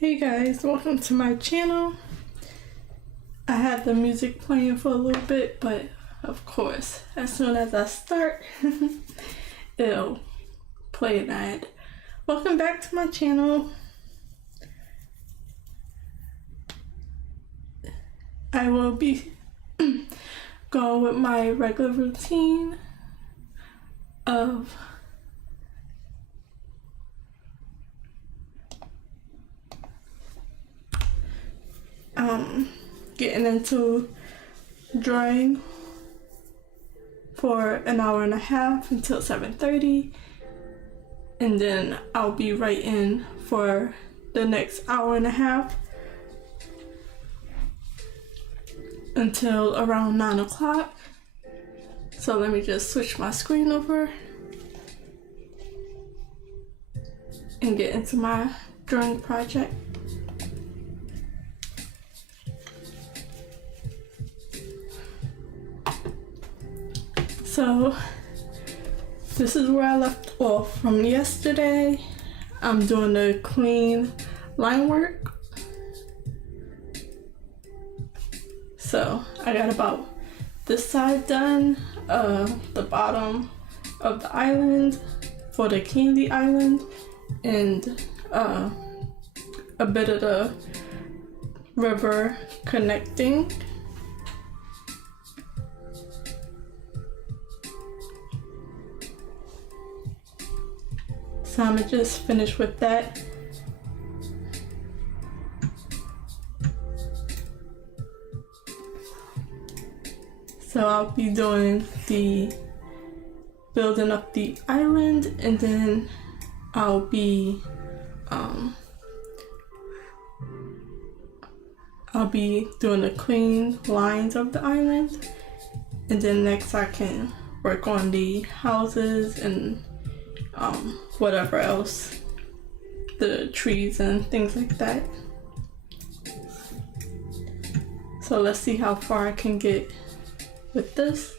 Hey guys, welcome to my channel. I had the music playing for a little bit, but of course, as soon as I start, it'll play an ad. Welcome back to my channel. I will be going with my regular routine of getting into drawing for an hour and a half until 7:30, and then I'll be writing for the next hour and a half until around 9 o'clock. So let me just switch my screen over and get into my drawing project. So this is where I left off from yesterday. I'm doing the clean line work. So I got about this side done, the bottom of the island for the candy island, and a bit of the river connecting. So I'm gonna just finish with that. So I'll be doing the building up the island, and then I'll be doing the clean lines of the island, and then next I can work on the houses and whatever else, the trees and things like that. So let's see how far I can get with this.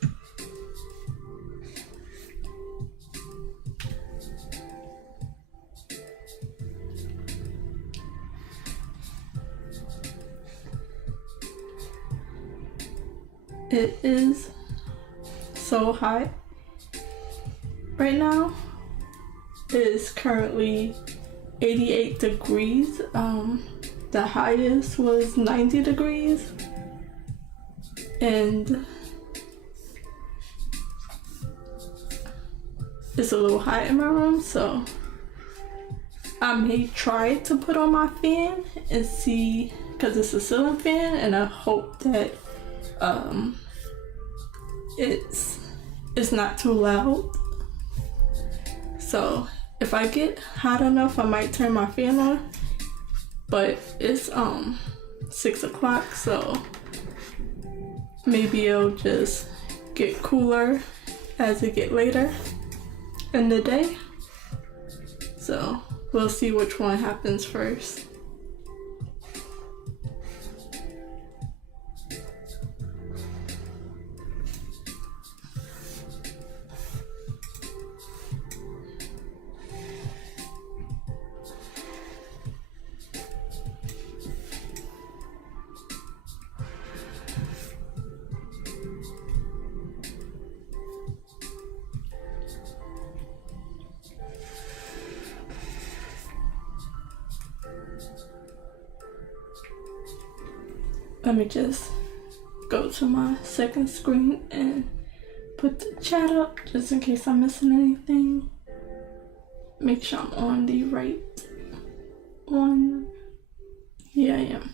It is so hot right now. It is currently 88 degrees. The highest was 90 degrees. And it's a little hot in my room, so I may try to put on my fan and see, because it's a ceiling fan, and I hope that it's not too loud. So if I get hot enough, I might turn my fan on, but it's 6 o'clock, so maybe it'll just get cooler as it get later in the day. So we'll see which one happens first. Let me just go to my second screen and put the chat up just in case I'm missing anything. Make sure I'm on the right one. Yeah, I am.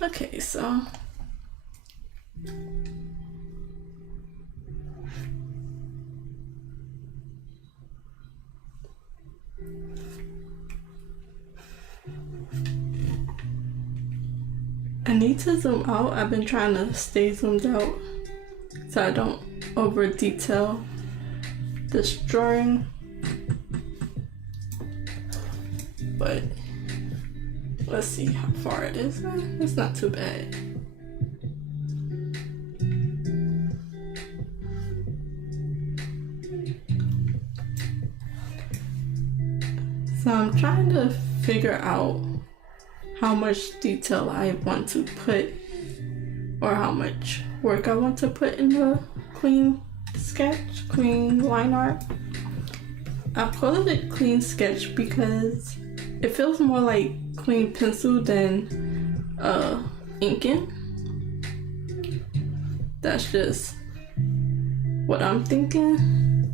Okay, so I need to zoom out. I've been trying to stay zoomed out so I don't over detail this drawing, but let's see how far it is. It's not too bad. So I'm trying to figure out how much detail I want to put, or how much work I want to put in the clean sketch, clean line art. I call it clean sketch because it feels more like clean pencil than inking. That's just what I'm thinking.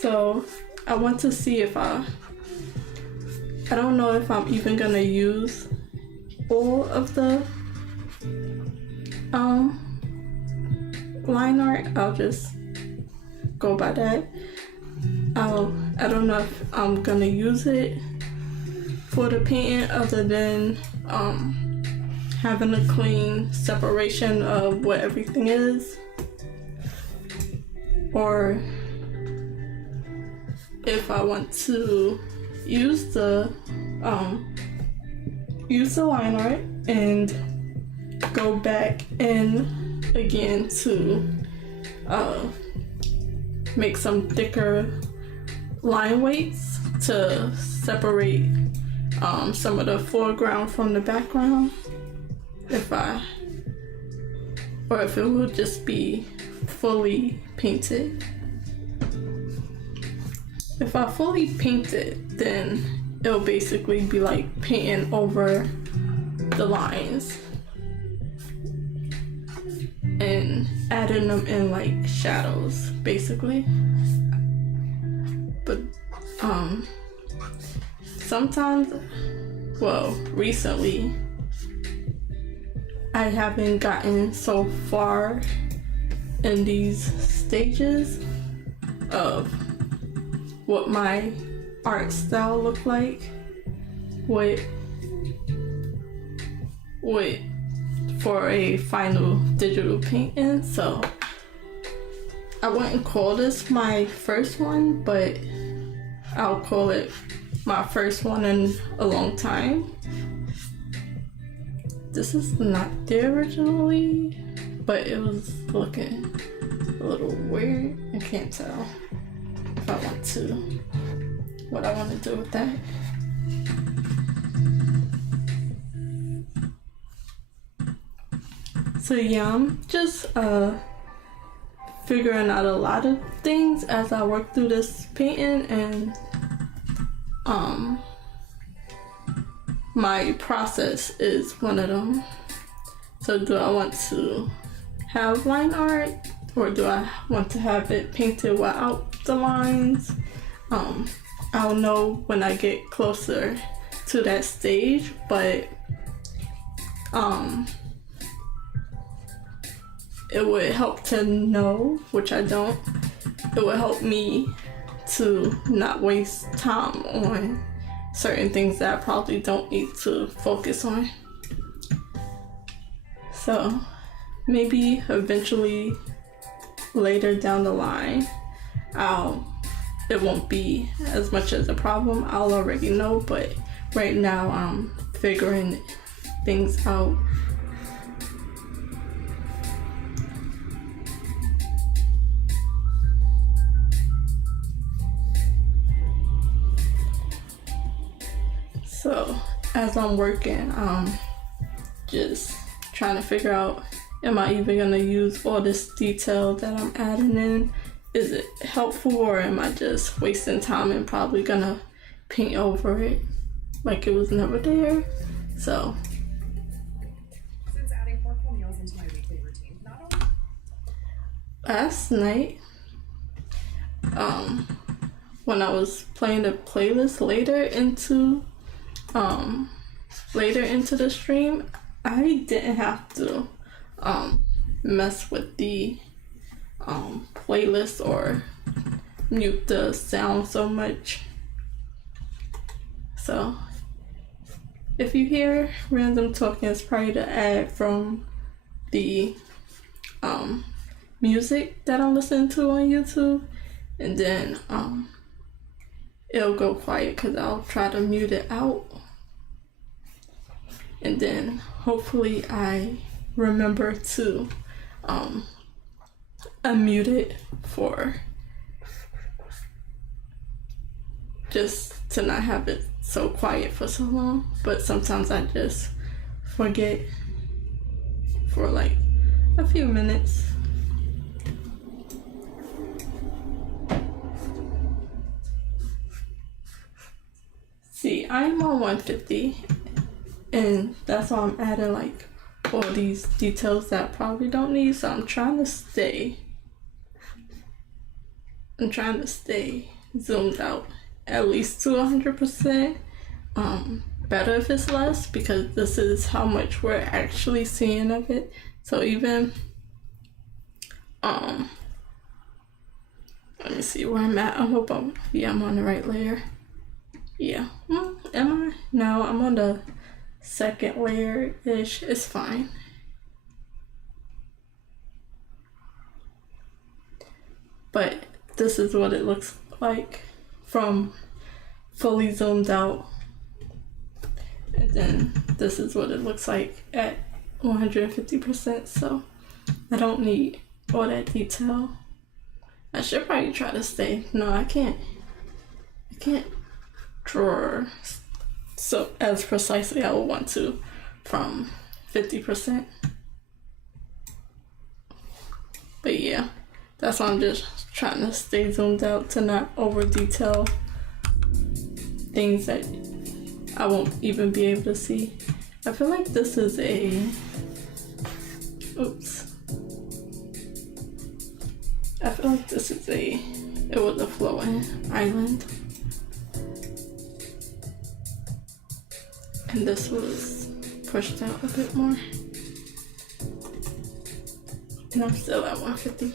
So I want to see if I don't know if I'm even gonna use all of the line art. I'll just go by that. I don't know if I'm gonna use it for the painting other than having a clean separation of what everything is, or if I want to use the line art and go back in again to make some thicker line weights to separate some of the foreground from the background, if it will just be fully painted. If I fully paint it, then it'll basically be like painting over the lines and adding them in like shadows, basically. But sometimes, well, recently I haven't gotten so far in these stages of what my art style look like with for a final digital painting. So I wouldn't call this my first one, but I'll call it my first one in a long time. This is not there originally, but it was looking a little weird. I can't tell if I want to, what I want to do with that. So yeah, I'm just figuring out a lot of things as I work through this painting, and my process is one of them. So do I want to have line art, or do I want to have it painted without the lines? I'll know when I get closer to that stage, but it would help to know, which I don't, it would help me to not waste time on certain things that I probably don't need to focus on. So maybe eventually later down the line, it won't be as much as a problem. I'll already know, but right now I'm figuring things out. So as I'm working, just trying to figure out, am I even gonna use all this detail that I'm adding in? Is it helpful, or am I just wasting time and probably gonna paint over it like it was never there? So since adding more full meals into my weekly routine, not only last night, when I was playing the playlist later into the stream, I didn't have to mess with the playlist or mute the sound so much. So if you hear random talking, it's probably the ad from the music that I'm listening to on YouTube, and then it'll go quiet because I'll try to mute it out, and then hopefully I remember to unmute it for just to not have it so quiet for so long, but sometimes I just forget for like a few minutes. See, I'm on 150, and that's why I'm adding like all these details that I probably don't need, so I'm trying to stay zoomed out at least to 100%. Better if it's less, because this is how much we're actually seeing of it. So even let me see where I'm at. I hope I'm on the right layer. Yeah. Am I? No, I'm on the second layer-ish. It's fine. But this is what it looks like from fully zoomed out. And then this is what it looks like at 150%. So I don't need all that detail. I should probably try to stay. No, I can't draw so as precisely I would want to from 50%. But yeah, that's why I'm just trying to stay zoomed out to not over detail things that I won't even be able to see. I feel like this is it was a flowing island. And this was pushed out a bit more. And I'm still at 150.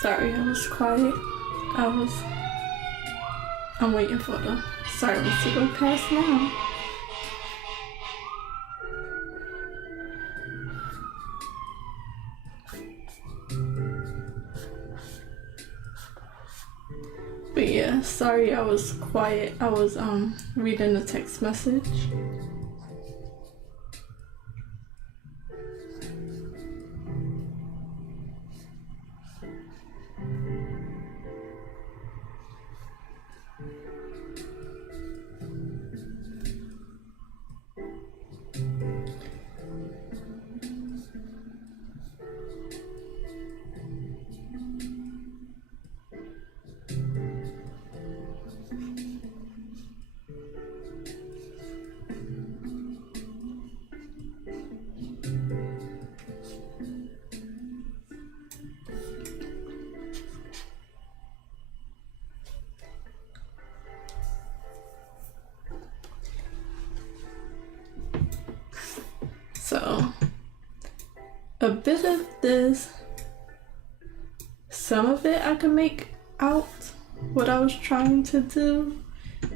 Sorry, I was quiet. I'm waiting for the sirens to go past now. But yeah, sorry I was quiet. I was reading a text message. So, a bit of this, some of it I could make out what I was trying to do.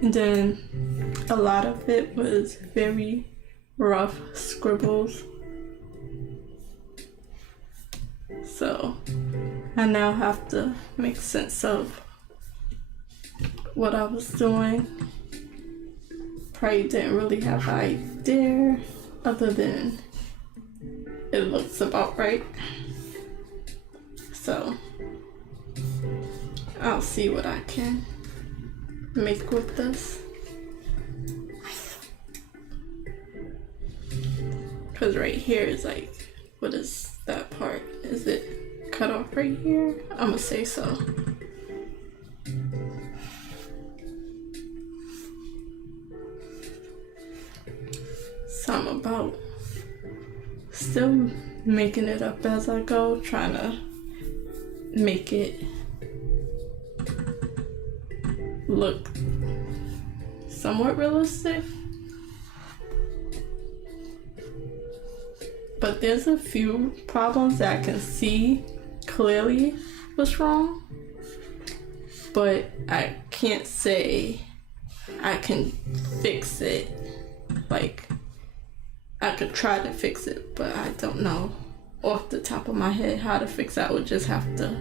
And then a lot of it was very rough scribbles. So I now have to make sense of what I was doing. Probably didn't really have an idea other than it looks about right. So I'll see what I can make with this. Cause right here is like, what is that part? Is it cut off right here? I'ma say so. So I'm about still making it up as I go, trying to make it look somewhat realistic. But there's a few problems that I can see clearly what's wrong, but I can't say I can fix it. Like, I could try to fix it, but I don't know off the top of my head how to fix it. I would just have to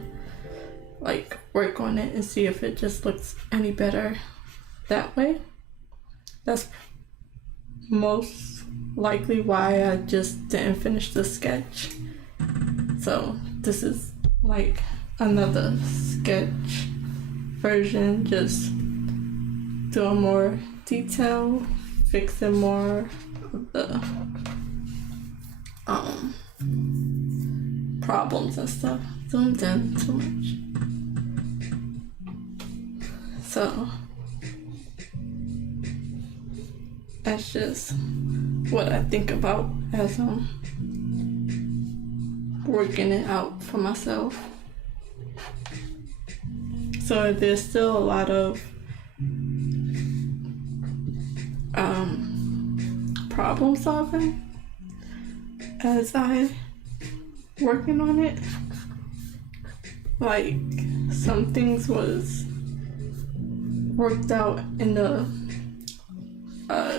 like work on it and see if it just looks any better that way. That's most likely why I just didn't finish the sketch. So this is like another sketch version, just doing more detail, fixing more of the problems and stuff. Zoomed in too much. So that's just what I think about as I'm working it out for myself. So there's still a lot of problem solving as I working on it. Like, some things was worked out in the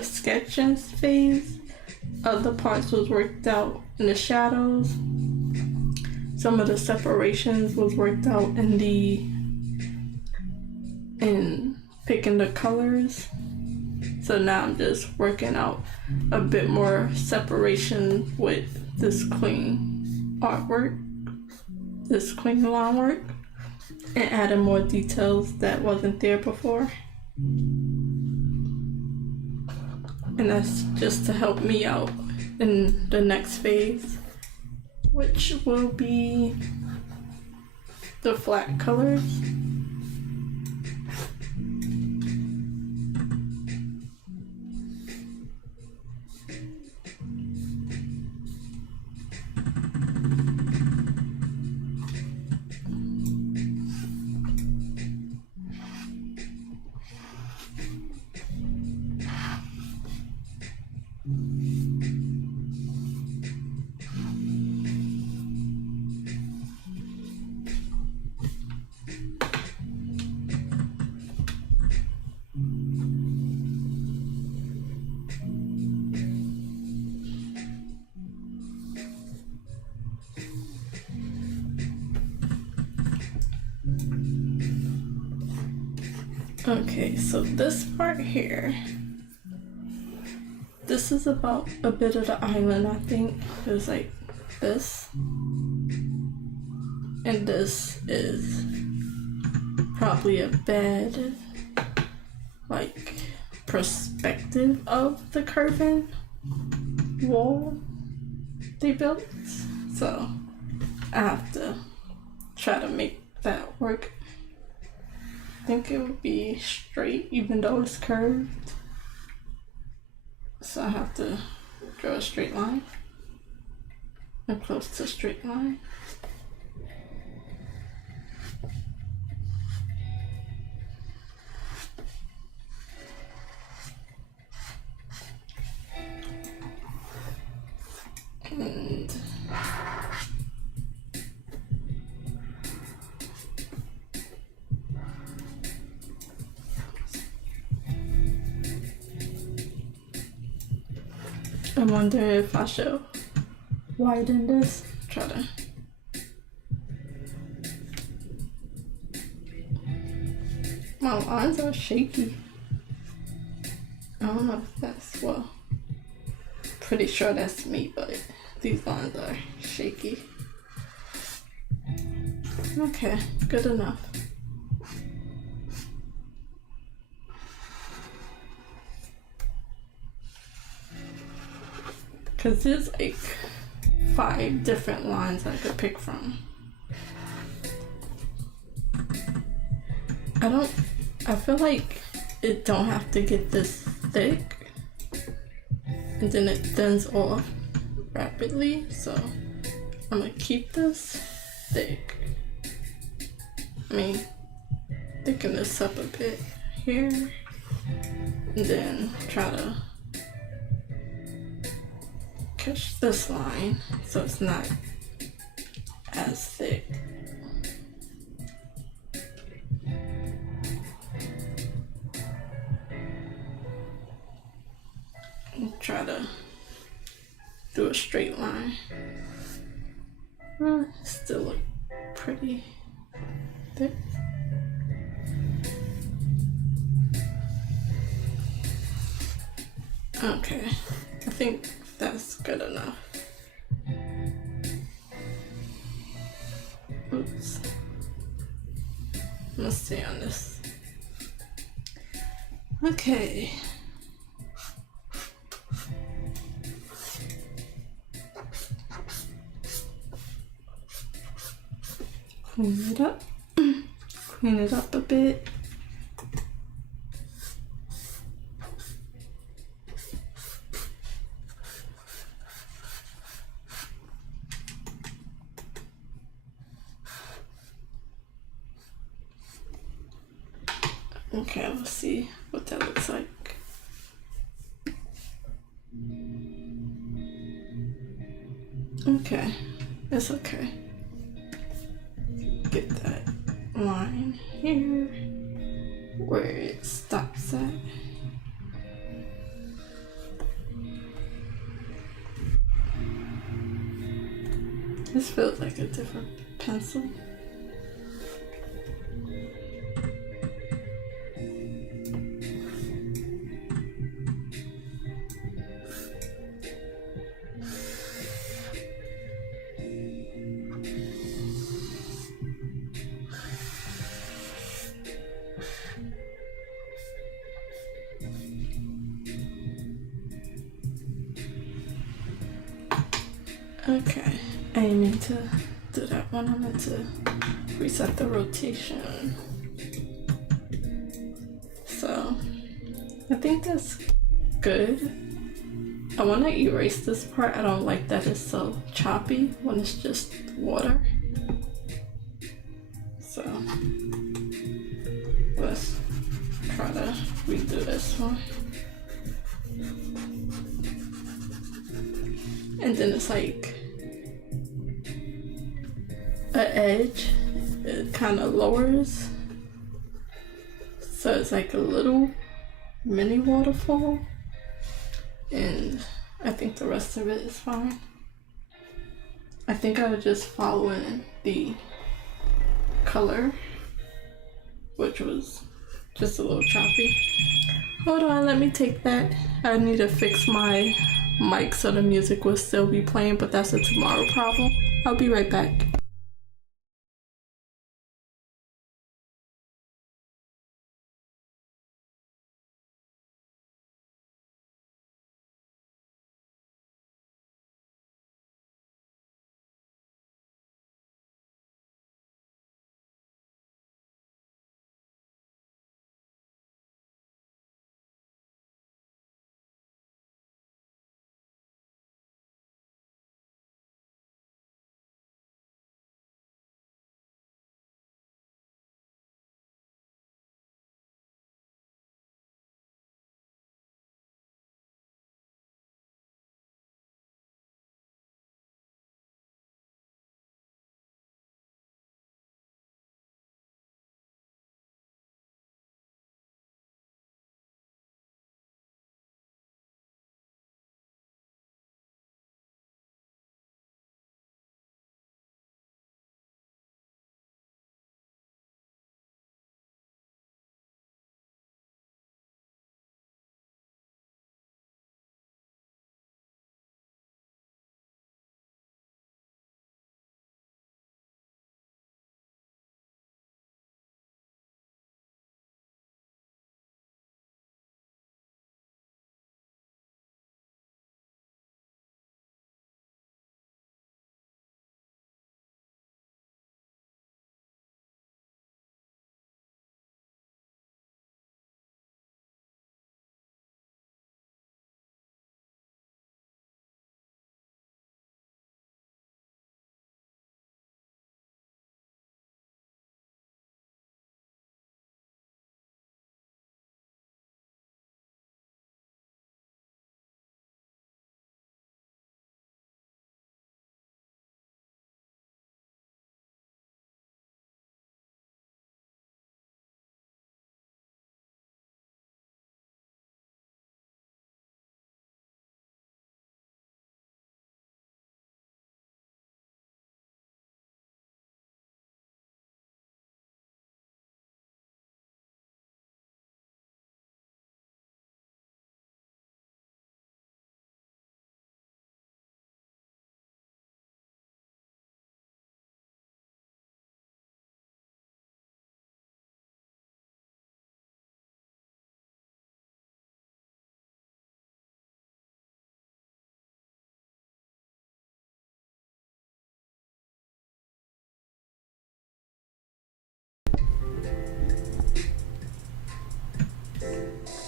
sketching phase. Other parts was worked out in the shadows. Some of the separations was worked out in picking the colors. So now I'm just working out a bit more separation with this clean artwork, this clean line work, and adding more details that wasn't there before. And that's just to help me out in the next phase, which will be the flat colors. Okay, so this part here, this is about a bit of the island, I think. It was like this. And this is probably a bad, like, perspective of the curving wall they built. So I have to try to make that work. I think it would be straight even though it's curved. So I have to draw a straight line. A close to straight line. And I wonder if I should widen this. Try to. My lines are shaky. I don't know if that's, well, pretty sure that's me, but these lines are shaky. Okay, good enough. Because there's like 5 different lines I could pick from. I feel like it don't have to get this thick, and then it thins off rapidly, so I'm gonna keep this thick. I mean, thicken this up a bit here, and then try to catch this line so it's not as thick. And try to do a straight line. Still look pretty thick. Okay, I think that's good enough. Oops. I'm gonna stay on this. Okay. Clean it up. Clean it up a bit. Okay, let's see what that looks like. Okay, it's okay. Get that line here where it stops at. This feels like a different pencil. Okay, I didn't mean to do that one. I meant to reset the rotation. So, I think that's good. I want to erase this part. I don't like that it's so choppy when it's just water. So, let's try to redo this one. And then it's like an edge, it kind of lowers, so it's like a little mini waterfall, and I think the rest of it is fine. I think I was just following the color, which was just a little choppy. Hold on, let me take that. I need to fix my mic so the music will still be playing, but that's a tomorrow problem. I'll be right back.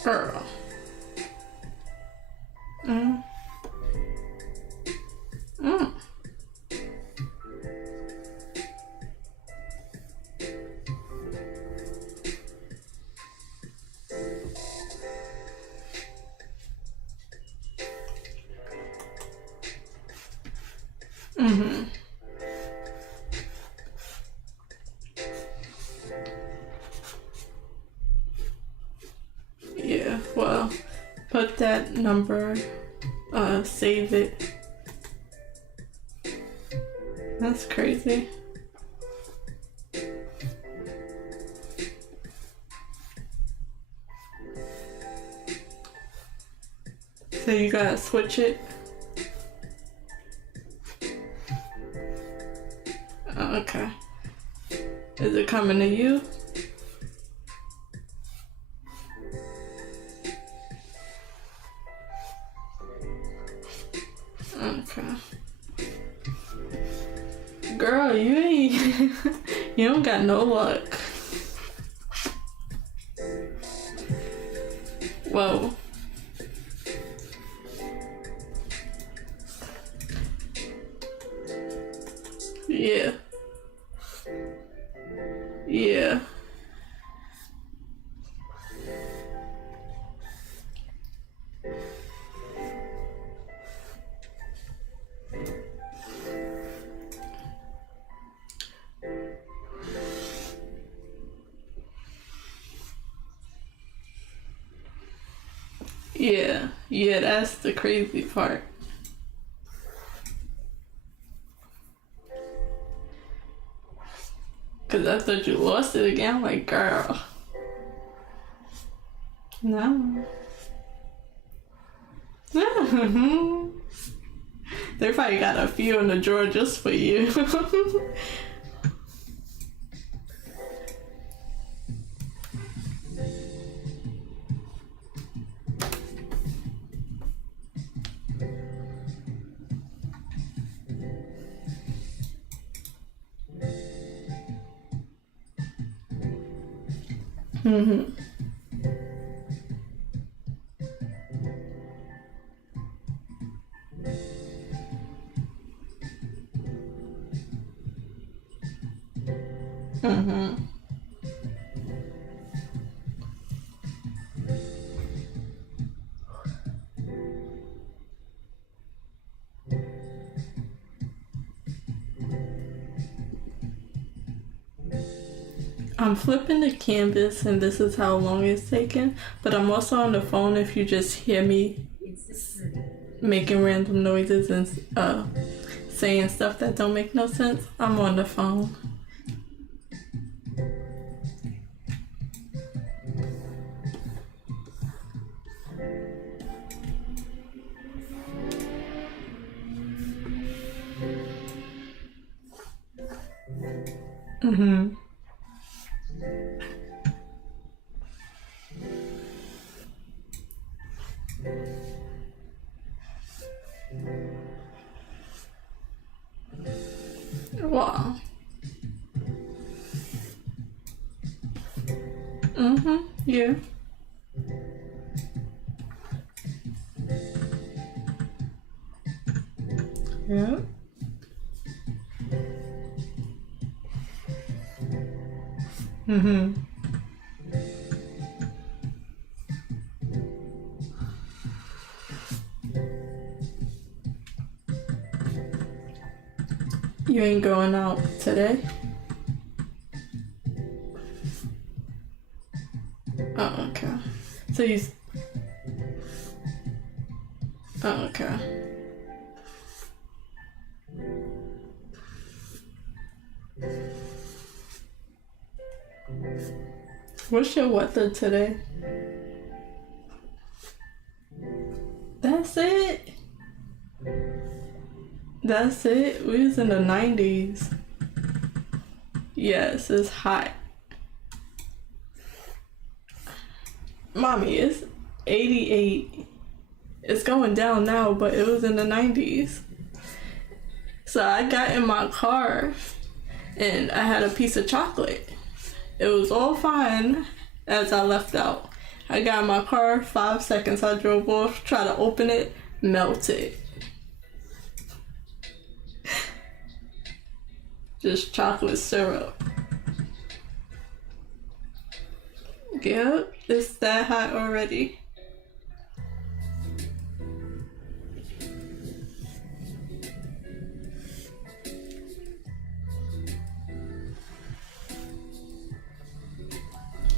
Girl. Mm. Mm. Mm-hmm. Yeah, well, put that number, save it. That's crazy. So you gotta switch it. Oh, okay. Is it coming to you? Okay. Girl, you ain't you don't got no luck. Whoa. Yeah. Yeah. Yeah. Yeah, that's the crazy part. Cause I thought you lost it again. I'm like, girl. No. They probably got a few in the drawer just for you. Mm-hmm. Mm-hmm. I'm flipping the canvas and this is how long it's taking, but I'm also on the phone if you just hear me making random noises and saying stuff that don't make no sense. I'm on the phone. Mm-hmm. Wow. Mm-hmm. Yeah. Yeah. Mm-hmm. You ain't going out today? Oh, okay. So you... Oh, okay. What's your weather today? That's it? That's it? We was in the 90s. Yes, it's hot. Mommy, it's 88. It's going down now, but it was in the 90s. So I got in my car and I had a piece of chocolate. It was all fine as I left out. I got in my car, 5 seconds I drove off, tried to open it, melted. Just chocolate syrup. Yep, it's that hot already.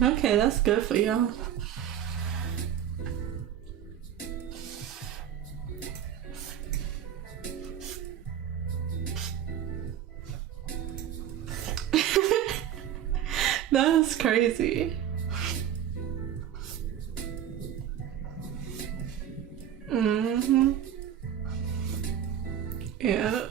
Okay, that's good for y'all. That's crazy. Mm-hmm. Yeah.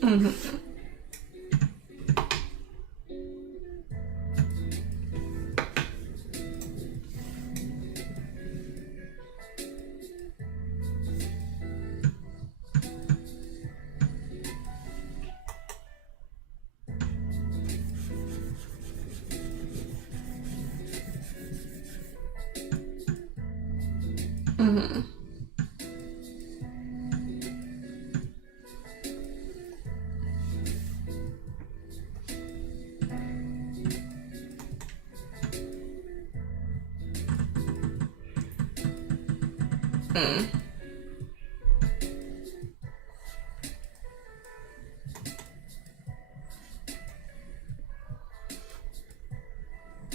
Mm-hmm. Mm-hmm. Mm.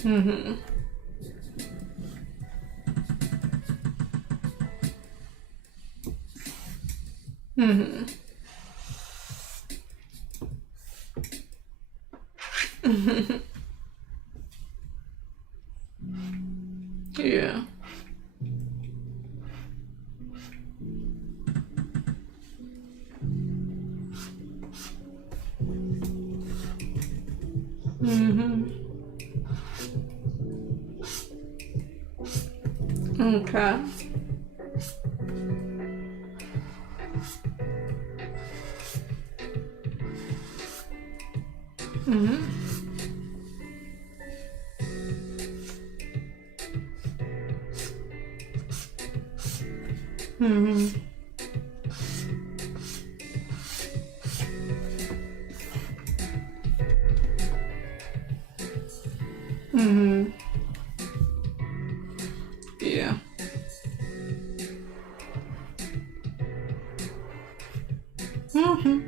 Mm-hmm. Mm-hmm. Mm-hmm. Yeah. Mm-hmm. Okay. Mm-hmm. Mm-hmm. Mm-hmm. Yeah. Mm-hmm.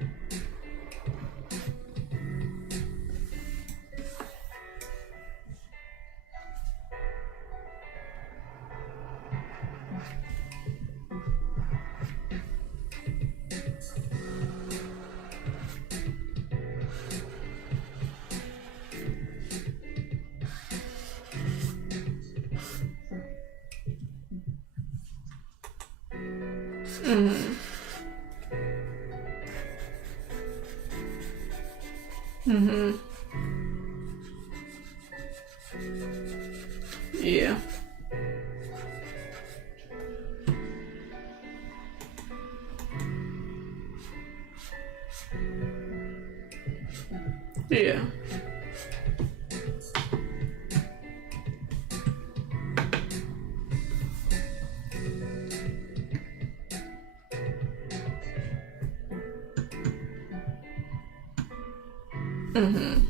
Mm-hmm. Mm-hmm. Yeah. Yeah. Mm-hmm.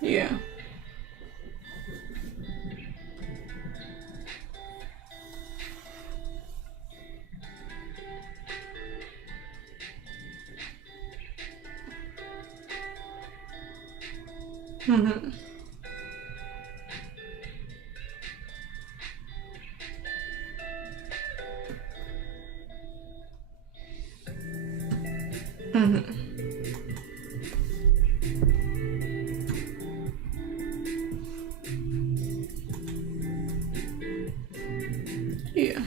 Yeah. Mm-hmm. Mm-hmm. Yeah.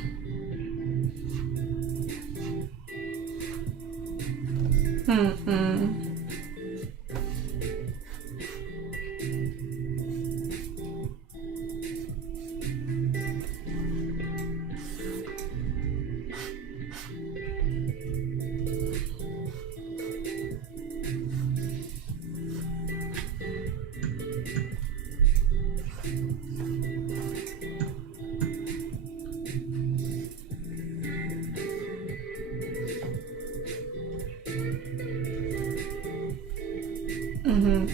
Mm-hmm. Mm-hmm.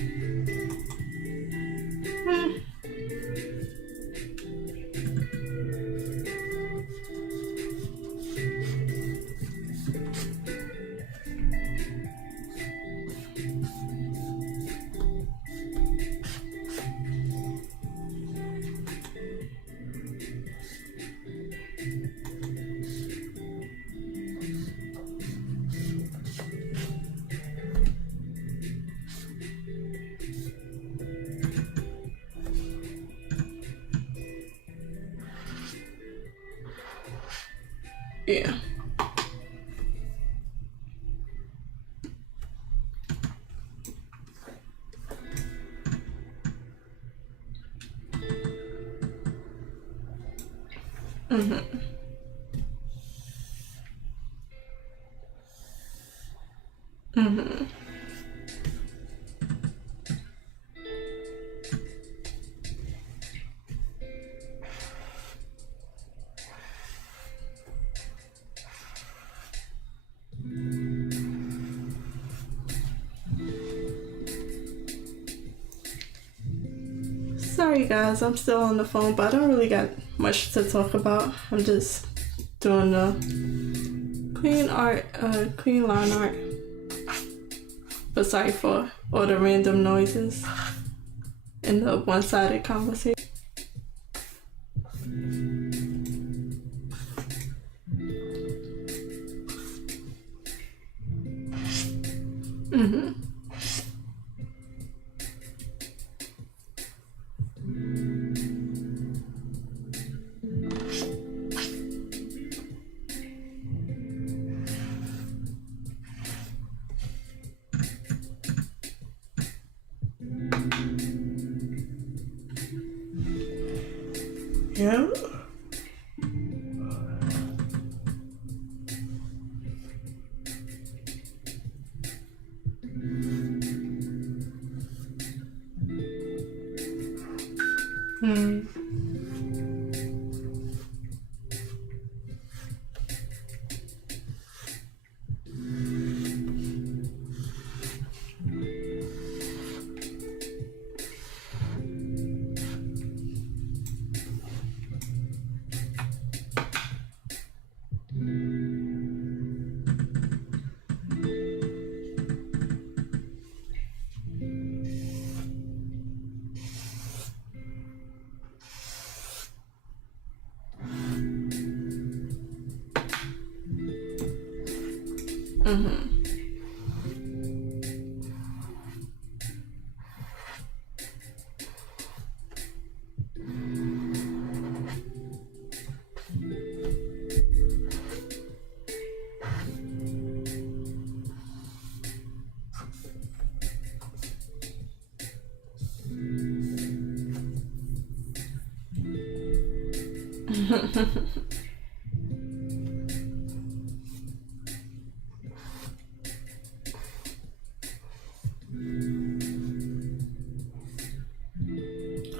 Yeah. Mm-hmm. Mm-hmm. Sorry guys, I'm still on the phone, but I don't really got much to talk about. I'm just doing the clean line art. But sorry for all the random noises in the one-sided conversation. Mm-hmm. Yeah. Mm. Mm-hmm.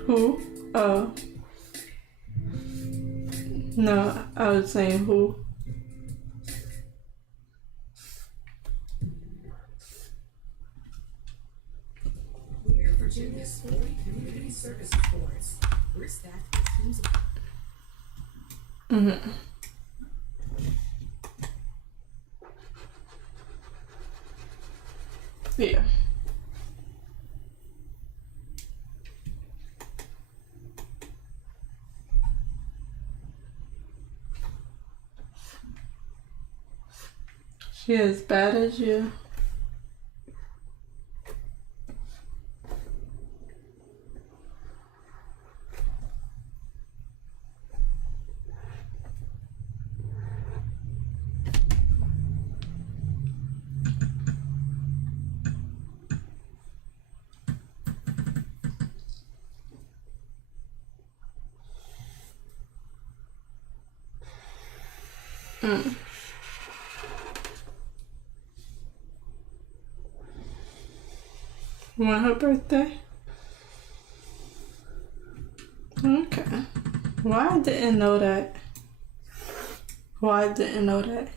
Who? Oh. No, I was saying who. We're Virginia's 40 community service boards. We're staffed with teams of Mm-hmm. Yeah. She as bad as you. Mm. When her birthday? Okay. Why I didn't know that? Why I didn't know that?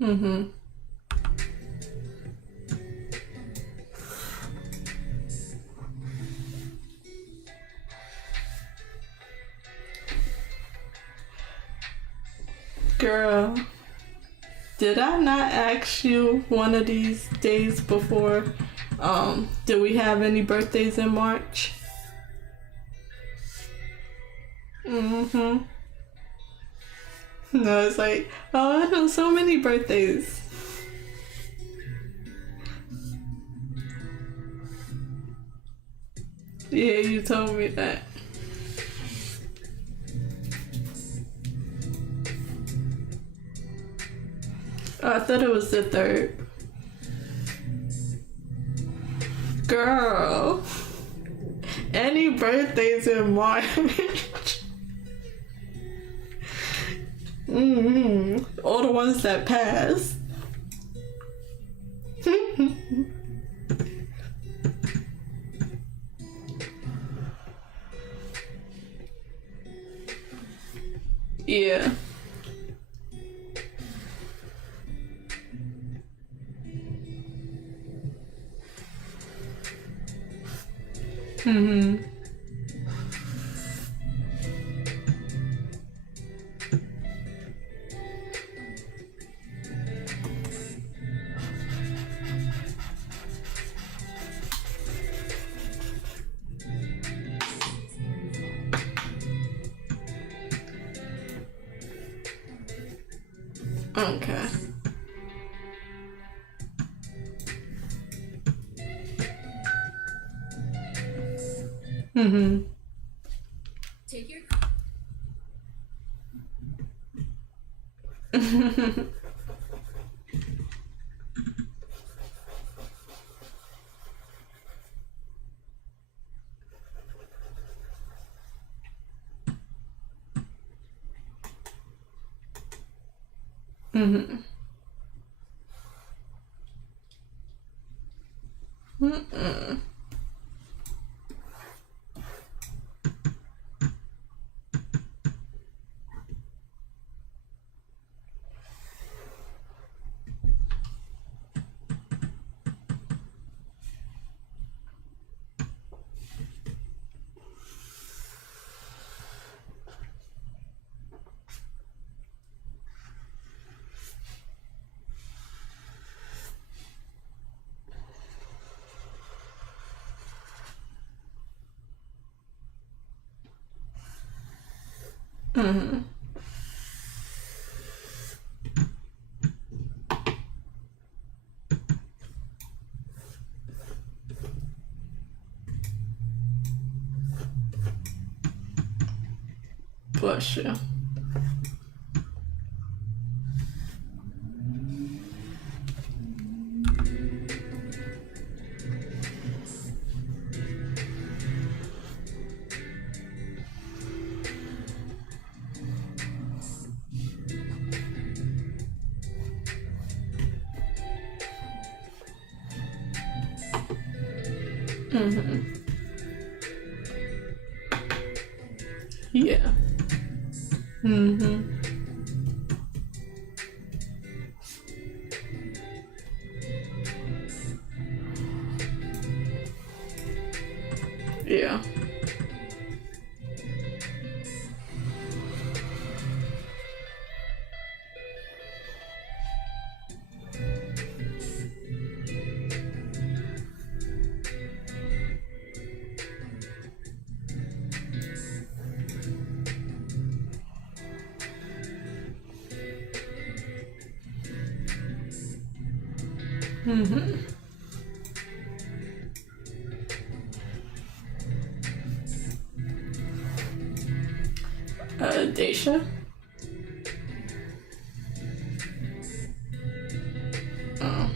Mm-hmm. Girl, did I not ask you one of these days before? Do we have any birthdays in March? Mm-hmm. No, it's like, oh, I know so many birthdays. Yeah, you told me that. Oh, I thought it was the 3rd. Girl, any birthdays in March? Mm-hmm. All the ones that passed. Yeah. Mm-hmm. Okay. Mm-hmm. take your Mm-hmm. Mm-mm. Mm-hmm. Bless you. Mm-hmm. Yeah. Mm-hmm. Yeah. Mm-hmm. Daisha. Oh.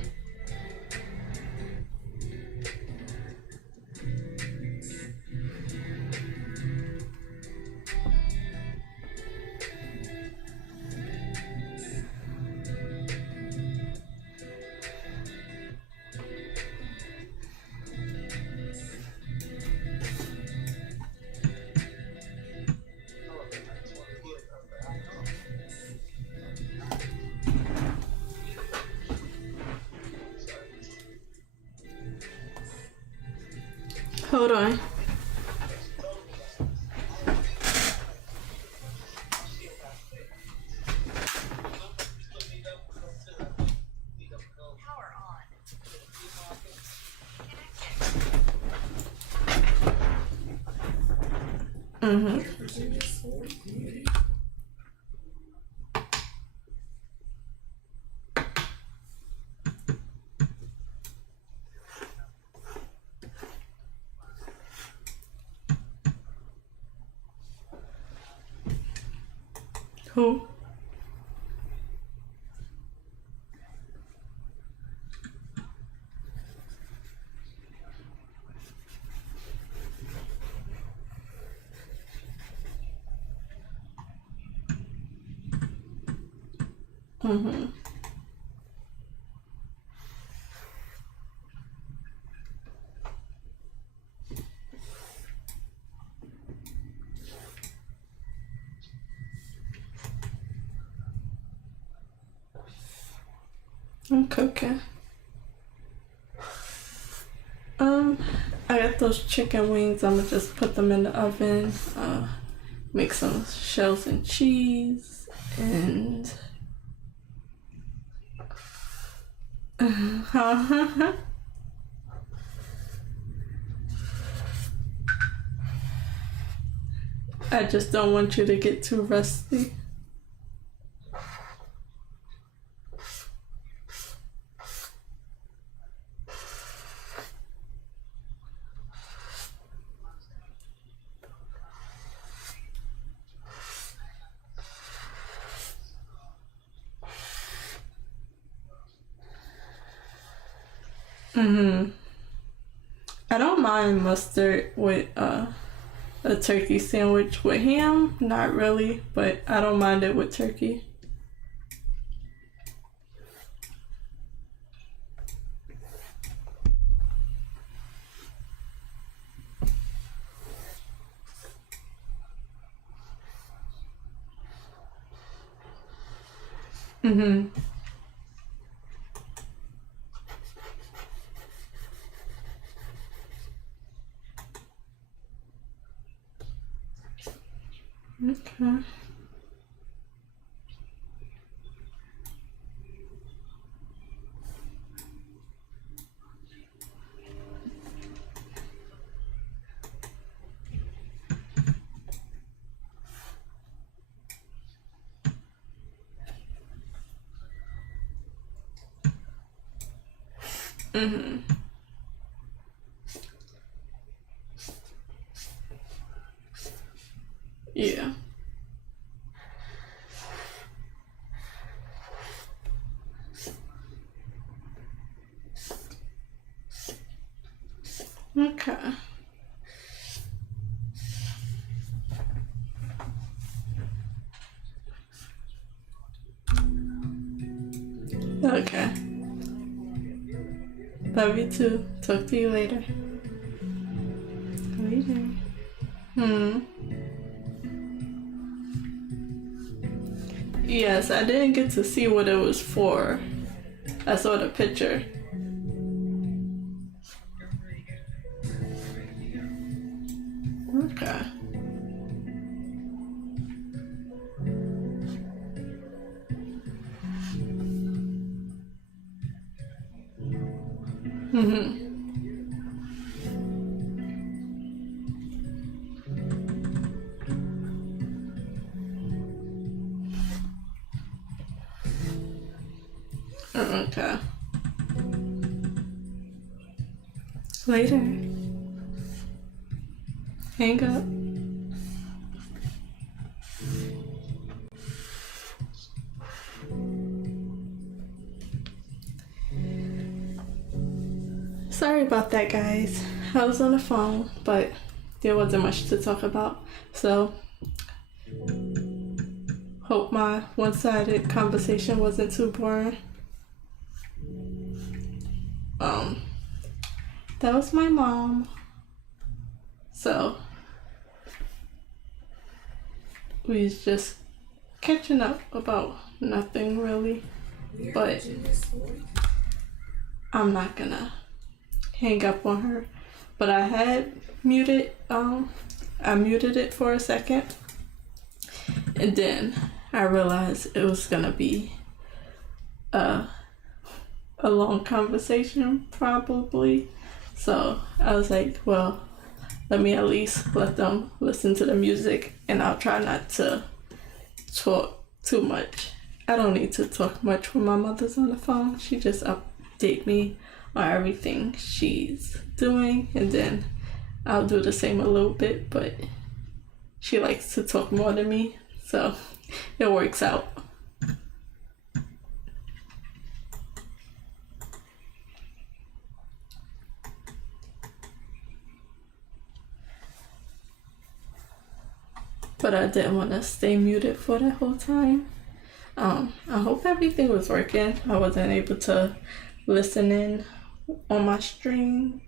Hold on. Mm-hmm. Who? Mm-hmm. I'm cooking. I got those chicken wings. I'm gonna just put them in the oven. Make some shells and cheese and. I just don't want you to get too rusty. Mm-hmm. I don't mind mustard with a turkey sandwich with ham. Not really, but I don't mind it with turkey. Mm-hmm. Okay. Mm-hmm. Yeah. Okay. Okay. Love you too. Talk to you later. Later. Hmm. Yes, I didn't get to see what it was for. I saw the picture. Okay. Okay. Later. Hang up. Sorry about that, guys. I was on the phone, but there wasn't much to talk about. So, hope my one-sided conversation wasn't too boring. That was my mom. So, we was just catching up about nothing really. But I'm not gonna hang up on her. But I had muted, I muted it for a second. And then I realized it was gonna be a long conversation probably. So I was like, well, let me at least let them listen to the music, and I'll try not to talk too much. I don't need to talk much when my mother's on the phone. She just update me on everything she's doing, and then I'll do the same a little bit, but she likes to talk more than me, so it works out. But I didn't want to stay muted for that whole time. I hope everything was working. I wasn't able to listen in on my stream.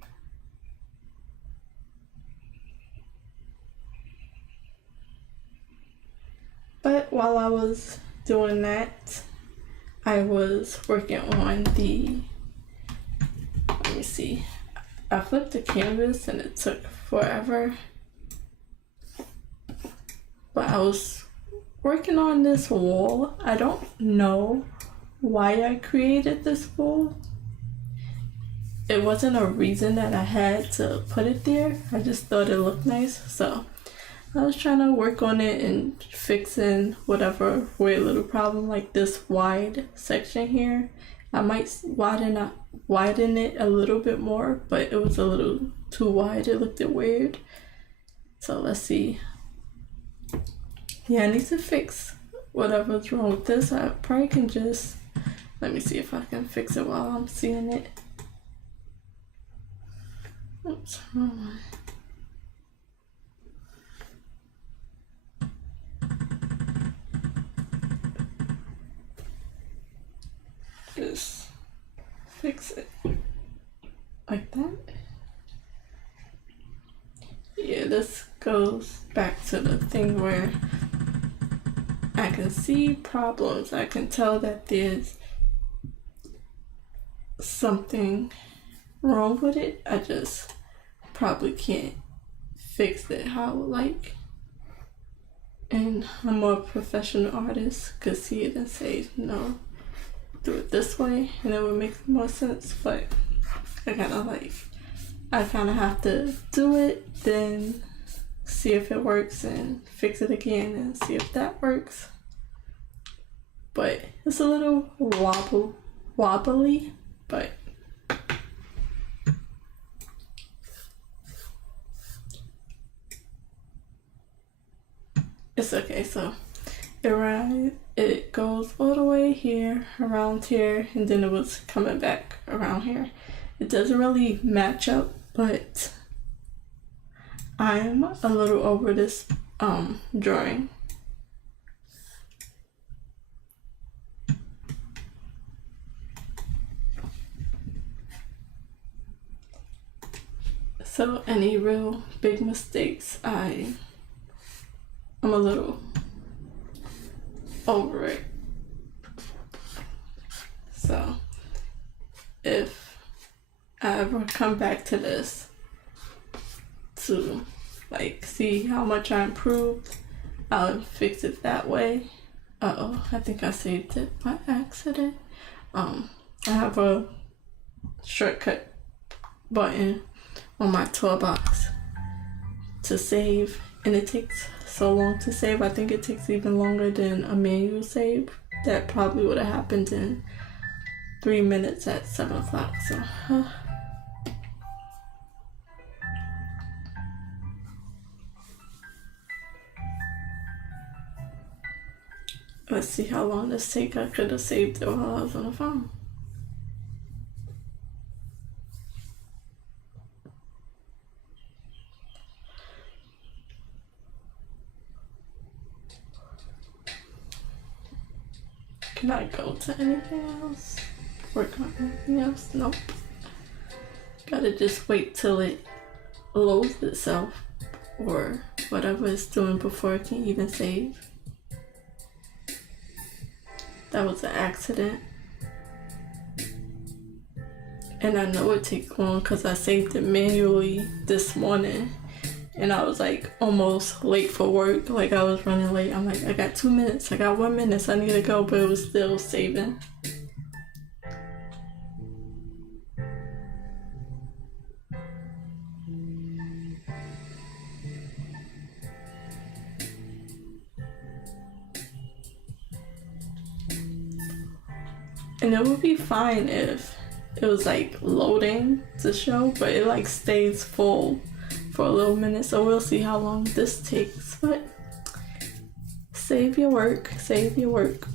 But while I was doing that, I was working on the, let me see, I flipped the canvas and it took forever. But I was working on this wall. I don't know why I created this wall. It wasn't a reason that I had to put it there. I just thought it looked nice. So I was trying to work on it and fixing whatever weird little problem, like this wide section here. I might widen it a little bit more, but it was a little too wide. It looked weird. So let's see. Yeah, I need to fix whatever's wrong with this. I probably can just, let me see if I can fix it while I'm seeing it. Oops, wrong one. Just fix it like that. Yeah, this goes back to the thing where I can see problems. I can tell that there's something wrong with it. I just probably can't fix it how I would like. And a more professional artist could see it and say, no, do it this way, and it would make more sense. But I kind of have to do it, then see if it works and fix it again and see if that works. But it's a little wobbly, but it's okay. So it goes all the way here, around here, and then it was coming back around here. It doesn't really match up, but I'm a little over this drawing. So any real big mistakes, I'm a little over it. ever come back to this to like see how much I improved, I'll fix it that way. I think I saved it by accident. I have a shortcut button on my toolbox to save, and it takes so long to save. I think it takes even longer than a manual save. That probably would have happened in 3 minutes at 7 o'clock. So let's see how long this takes. I could have saved it while I was on the phone. Can I go to anything else? Work on anything else? Nope. Gotta just wait till it loads itself or whatever it's doing before it can even save. That was an accident. And I know it takes long because I saved it manually this morning. And I was like almost late for work. Like I was running late. I'm like, I got 2 minutes. I got 1 minute. So I need to go. But it was still saving. And it would be fine if it was like loading to show, but it like stays full for a little minute. So we'll see how long this takes. But save your work, save your work.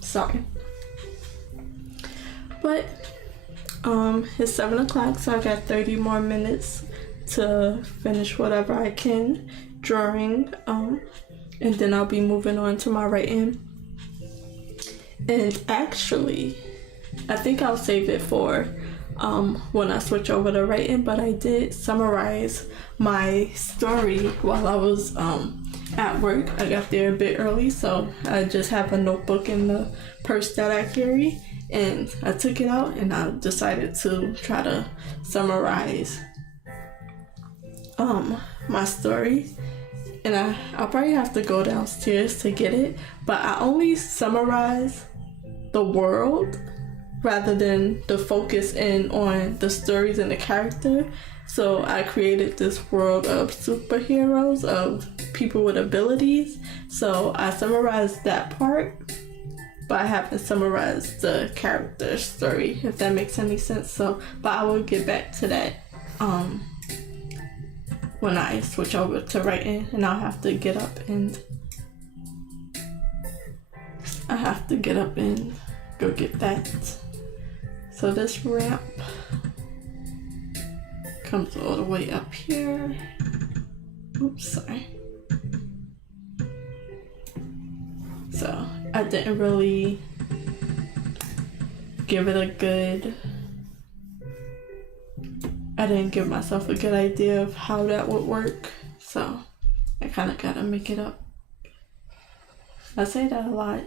Sorry. But it's 7 o'clock, so I got 30 more minutes to finish whatever I can drawing, and then I'll be moving on to my writing. And actually, I think I'll save it for when I switch over to writing, but I did summarize my story while I was at work. I got there a bit early, so I just have a notebook in the purse that I carry, and I took it out and I decided to try to summarize my story. And I'll probably have to go downstairs to get it, but I only summarize the world rather than the focus in on the stories and the character. So I created this world of superheroes, of people with abilities. So I summarized that part, but I haven't summarized the character story, if that makes any sense. So, but I will get back to that when I switch over to writing, and I'll have to get up and go get that. So this ramp comes all the way up here. Oops, sorry. So I didn't really give myself a good idea of how that would work. So I kind of gotta make it up. I say that a lot.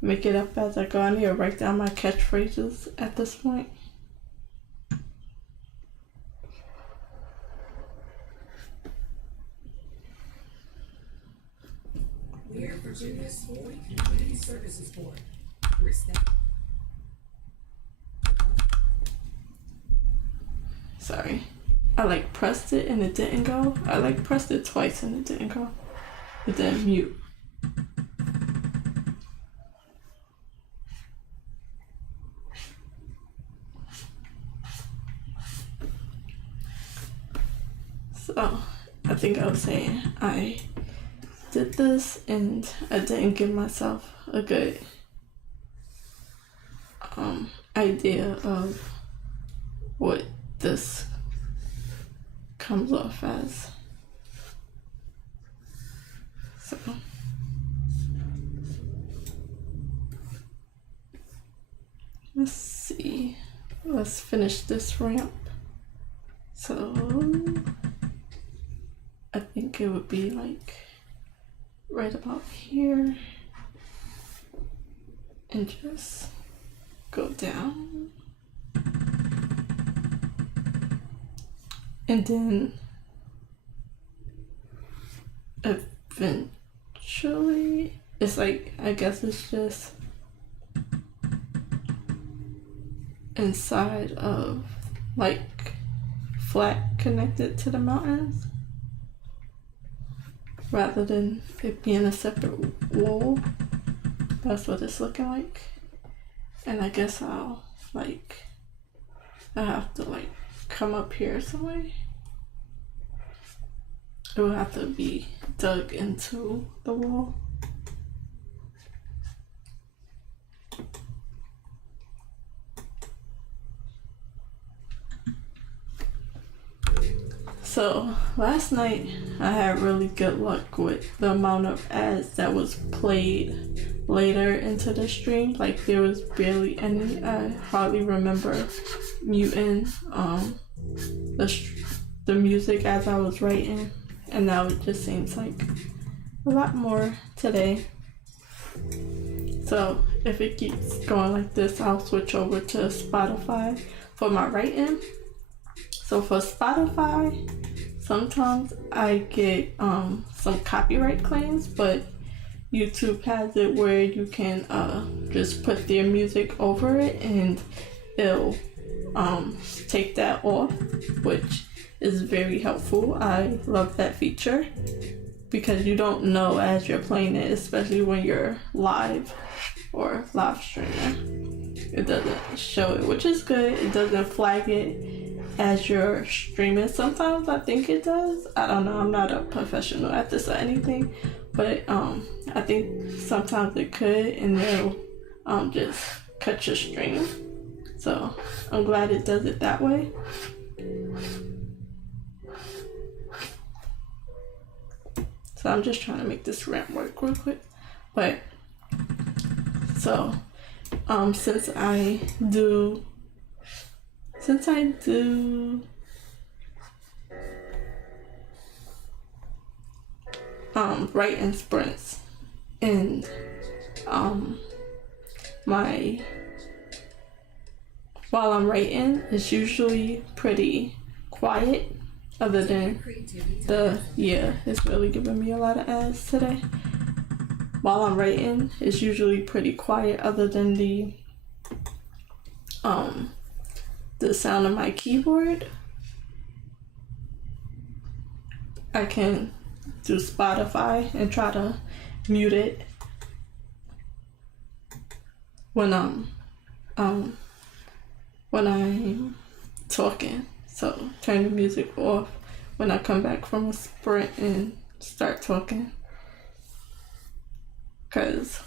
Make it up as I go. I need to write down my catchphrases at this point. We're Virginia's Floyd Community Services Board. We're staff. Sorry. I pressed it and it didn't go. I pressed it twice and it didn't go. It didn't mute. So I think I was saying I did this and I didn't give myself a good idea of what this comes off as. So let's finish this ramp. So I think it would be like right about here and just go down. And then eventually, it's like, I guess it's just inside of like flat connected to the mountains rather than it being a separate wall. That's what it's looking like. And I guess I have to like come up here some way. It will have to be dug into the wall. So last night I had really good luck with the amount of ads that was played later into the stream. Like there was barely any. I hardly remember muting the music as I was writing, and now it just seems like a lot more today. So if it keeps going like this, I'll switch over to Spotify for my writing. So for Spotify, sometimes I get some copyright claims, but YouTube has it where you can just put their music over it and it'll take that off, which is very helpful. I love that feature because you don't know as you're playing it, especially when you're live or live streaming. It doesn't show it, which is good. It doesn't flag it as you're streaming. Sometimes I think it does. I don't know. I'm not a professional at this or anything, but I think sometimes it could, and it'll just cut your stream. So I'm glad it does it that way. So I'm just trying to make this ramp work real quick. But so since I do writing sprints, and while I'm writing, it's usually pretty quiet, other than it's really giving me a lot of ads today. While I'm writing, it's usually pretty quiet, other than the sound of my keyboard. I can do Spotify and try to mute it when I'm talking. So turn the music off when I come back from a sprint and start talking. Cause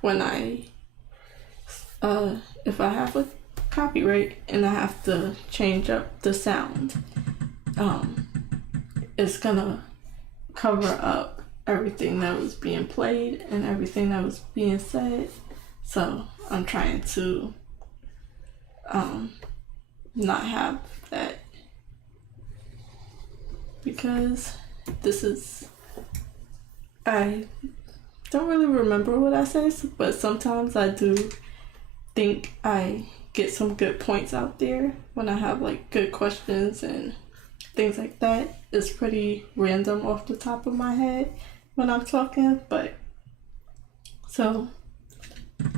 when if I have a copyright and I have to change up the sound, it's gonna cover up everything that was being played and everything that was being said. So I'm trying to not have that, because I don't really remember what I say, but sometimes I do think I get some good points out there when I have like good questions and things like that. It's pretty random off the top of my head when I'm talking, but so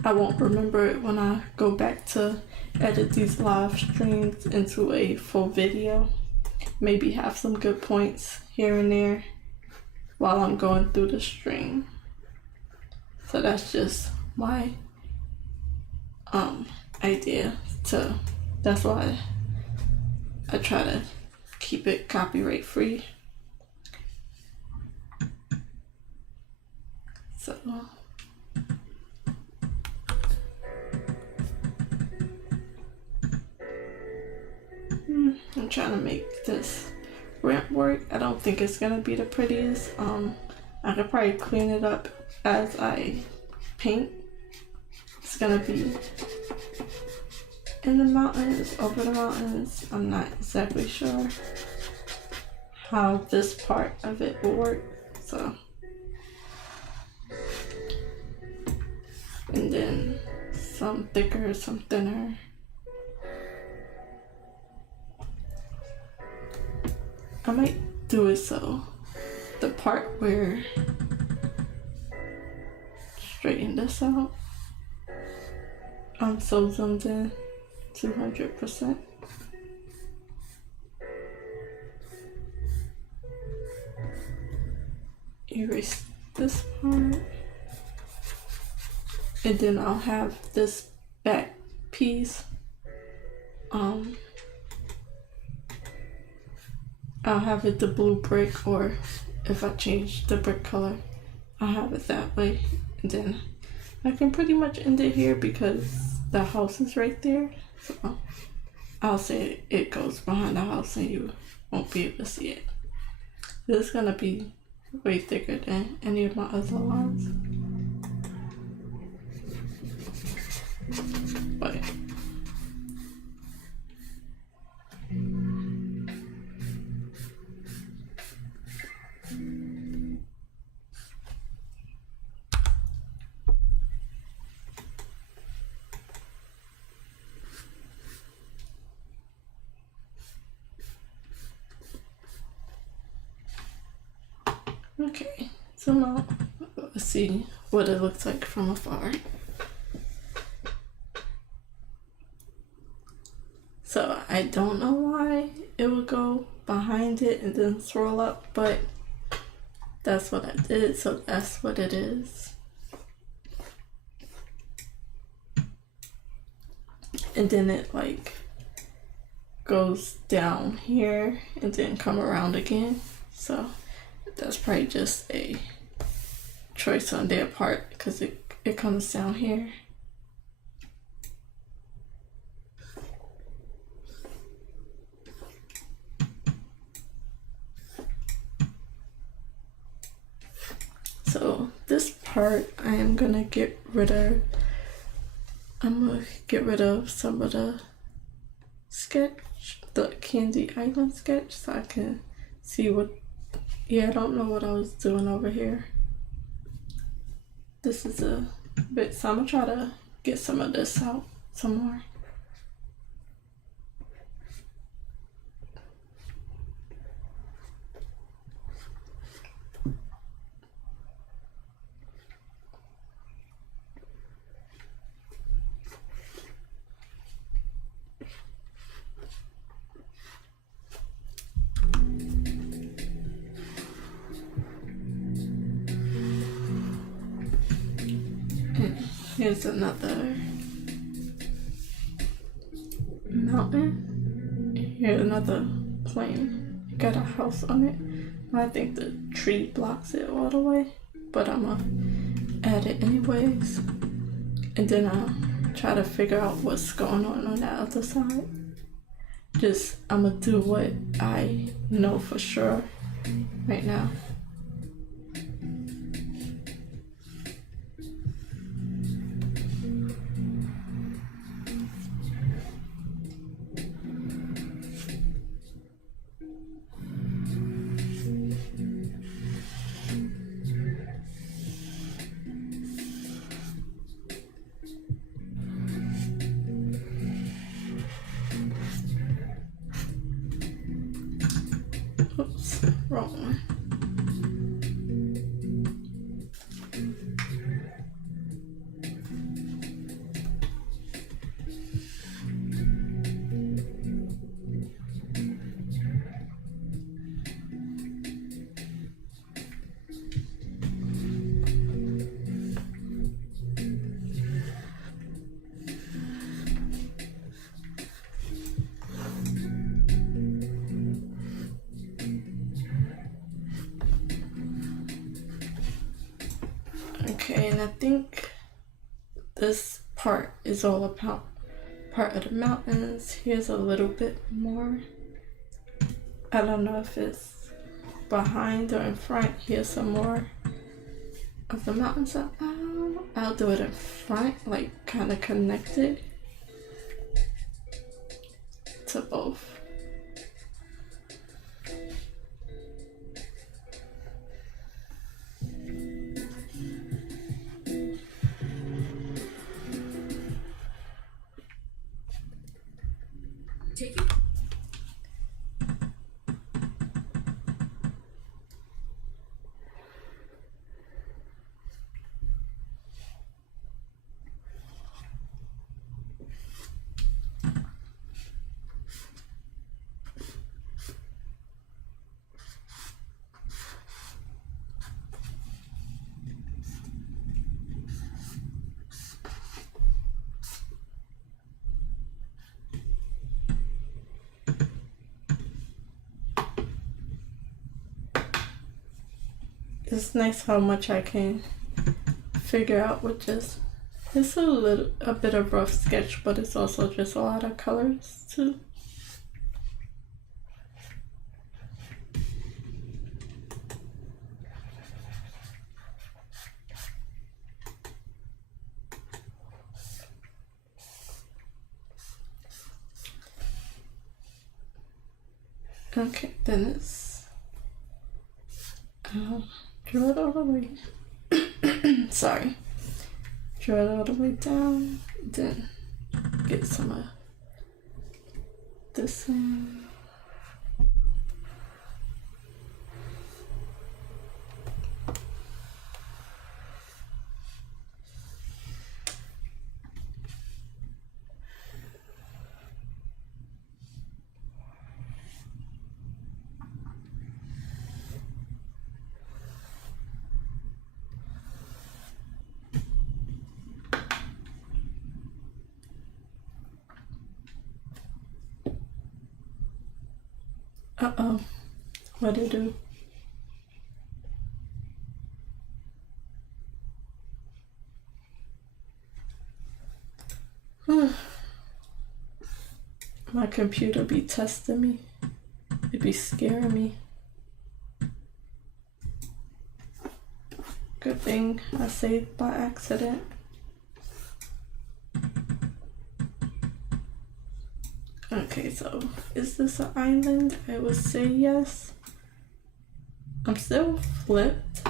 I won't remember it when I go back to edit these live streams into a full video. Maybe have some good points here and there while I'm going through the stream. So that's just my idea that's why I try to keep it copyright free. So I'm trying to make this ramp work. I don't think it's gonna be the prettiest. I could probably clean it up as I paint. It's gonna be in the mountains, over the mountains. I'm not exactly sure how this part of it will work. So, and then some thicker, some thinner. I might do it so the part where straighten this out, I'm so zoomed in 200%. Erase this part, and then I'll have this back piece. I'll have it the blue brick, or if I change the brick color, I'll have it that way. And then I can pretty much end it here because the house is right there. So I'll say it goes behind the house and you won't be able to see it. This is gonna be way thicker than any of my other lines. But okay, so now let's see what it looks like from afar. So I don't know why it would go behind it and then swirl up, but that's what I did, so that's what it is. And then it like goes down here and then come around again. So that's probably just a choice on their part because it comes down here. So this part I am gonna get rid of. I'm gonna get rid of some of the sketch, the Candy Island sketch, so I can see what. Yeah, I don't know what I was doing over here. This is a bit, so I'm gonna try to get some of this out some more. Here's another mountain. Here's another plane. It got a house on it. I think the tree blocks it all the way, but I'm gonna add it anyways. And then I'll try to figure out what's going on that other side. Just, I'm gonna do what I know for sure right now. Oops, wrong one. Okay, and I think this part is all about part of the mountains. Here's a little bit more. I don't know if it's behind or in front. Here's some more of the mountains. I'll do it in front, like kind of connected. to both. Take it. It's nice how much I can figure out with just, it's a bit of rough sketch, but it's also just a lot of colors too. Okay, then it's draw it all the way. Sorry. Draw it all the way down. Then get some of this one. Uh-oh. What'd it do? My computer be testing me. It be scaring me. Good thing I saved by accident. Okay, so is this an island? I would say yes. I'm still flipped.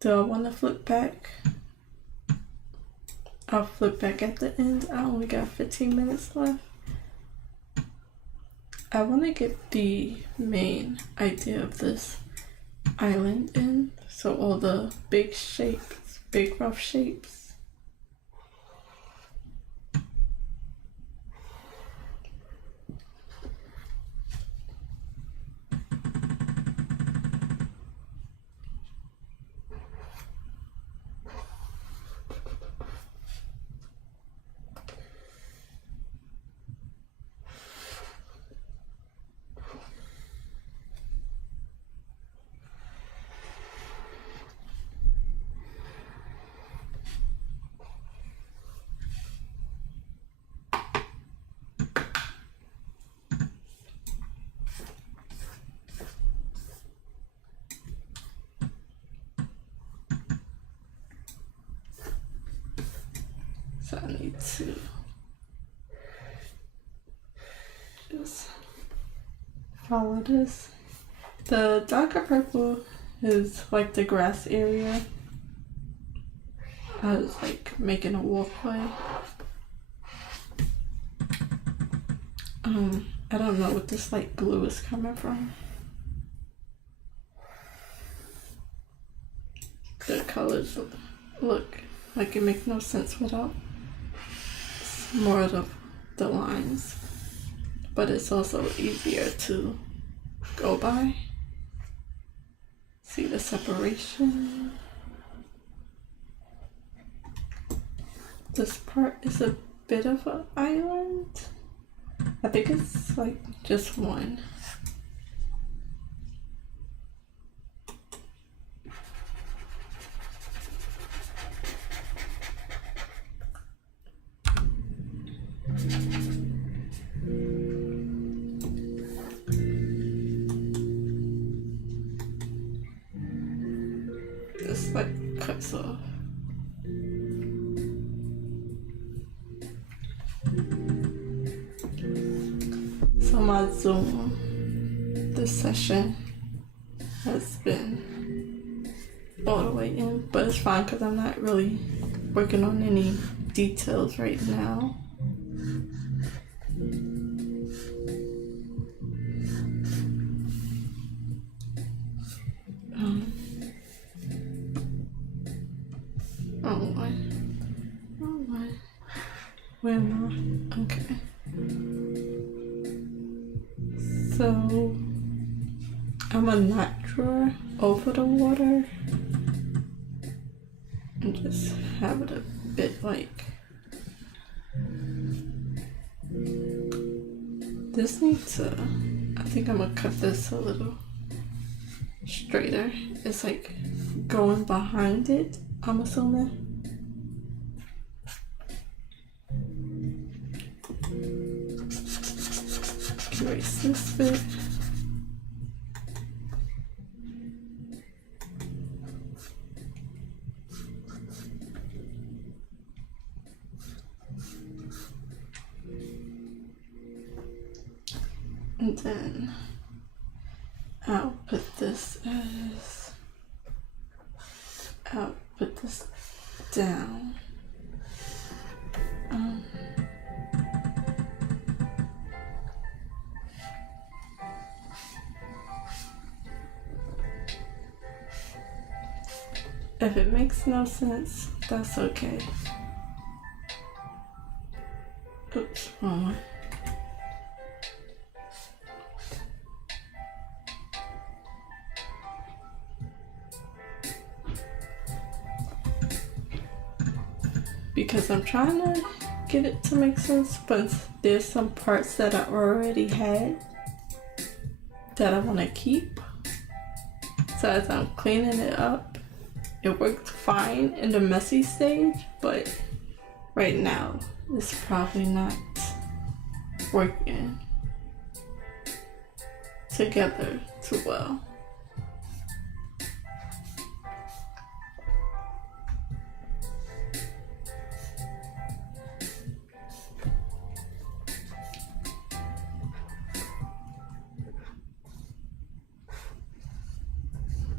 Do I want to flip back? I'll flip back at the end. I only got 15 minutes left. I want to get the main idea of this island in. So all the big shapes, big rough shapes. So I need to just follow this. The darker purple is like the grass area. I was like making a walkway. I don't know what this light blue is coming from. The colors look like it make no sense without more of the lines, but it's also easier to go by. See the separation. This part is a bit of an island. I think it's like just one. This like cuts off. my Zoom this session has been all the way in, but it's fine because I'm not really working on any details right now. Where am I? Okay. So I'm gonna not draw over the water and just have it a bit like this. Needs to, I think I'm gonna cut this a little straighter. It's like going behind it, I'm assuming. Erase this bit. And then I'll put this down. If it makes no sense, that's okay. Oops, wrong one. Because I'm trying to get it to make sense, but there's some parts that I already had that I want to keep. So as I'm cleaning it up, it worked fine in the messy stage, but right now it's probably not working together too well.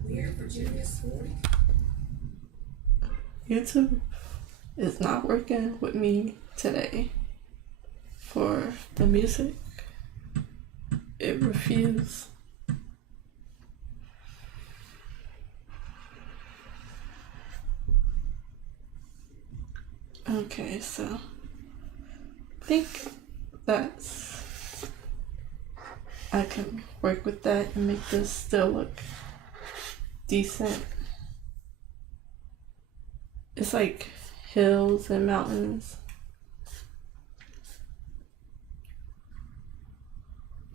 We're Virginia's 40. YouTube is not working with me today for the music. It refused. Okay, so I think I can work with that and make this still look decent. It's like hills and mountains.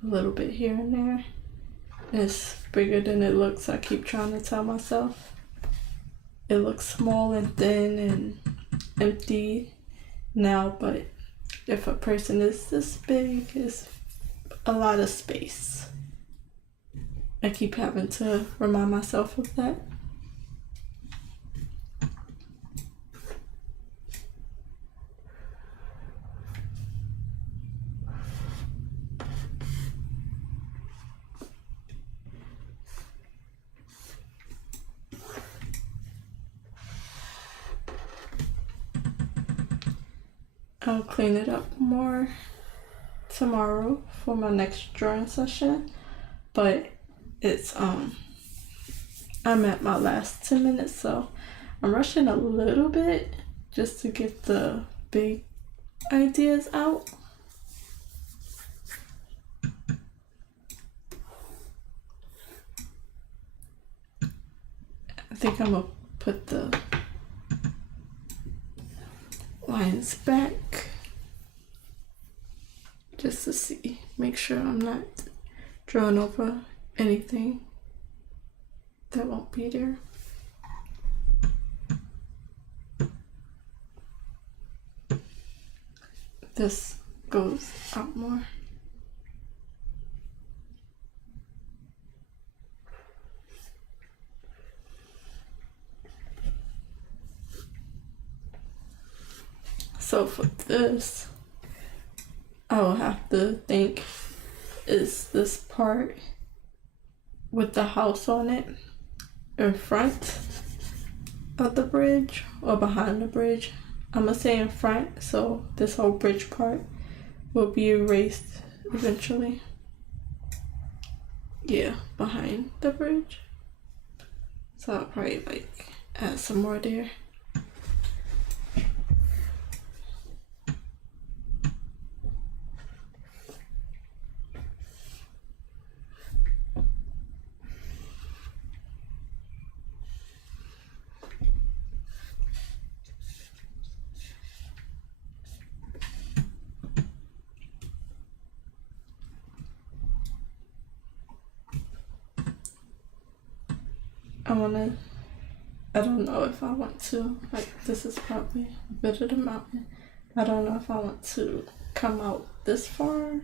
A little bit here and there. It's bigger than it looks. I keep trying to tell myself. It looks small and thin and empty now, but if a person is this big, it's a lot of space. I keep having to remind myself of that. I'll clean it up more tomorrow for my next drawing session, but it's I'm at my last 10 minutes, so I'm rushing a little bit just to get the big ideas out. I think I'm gonna put the lines back just to see, make sure I'm not drawing over anything that won't be there. This goes out more. So for this, I will have to think is this part with the house on it in front of the bridge or behind the bridge. I'm gonna say in front, so this whole bridge part will be erased eventually. Yeah, behind the bridge. So I'll probably like add some more there. I don't know if I want to, like, this is probably a bit of the mountain. I don't know if I want to come out this far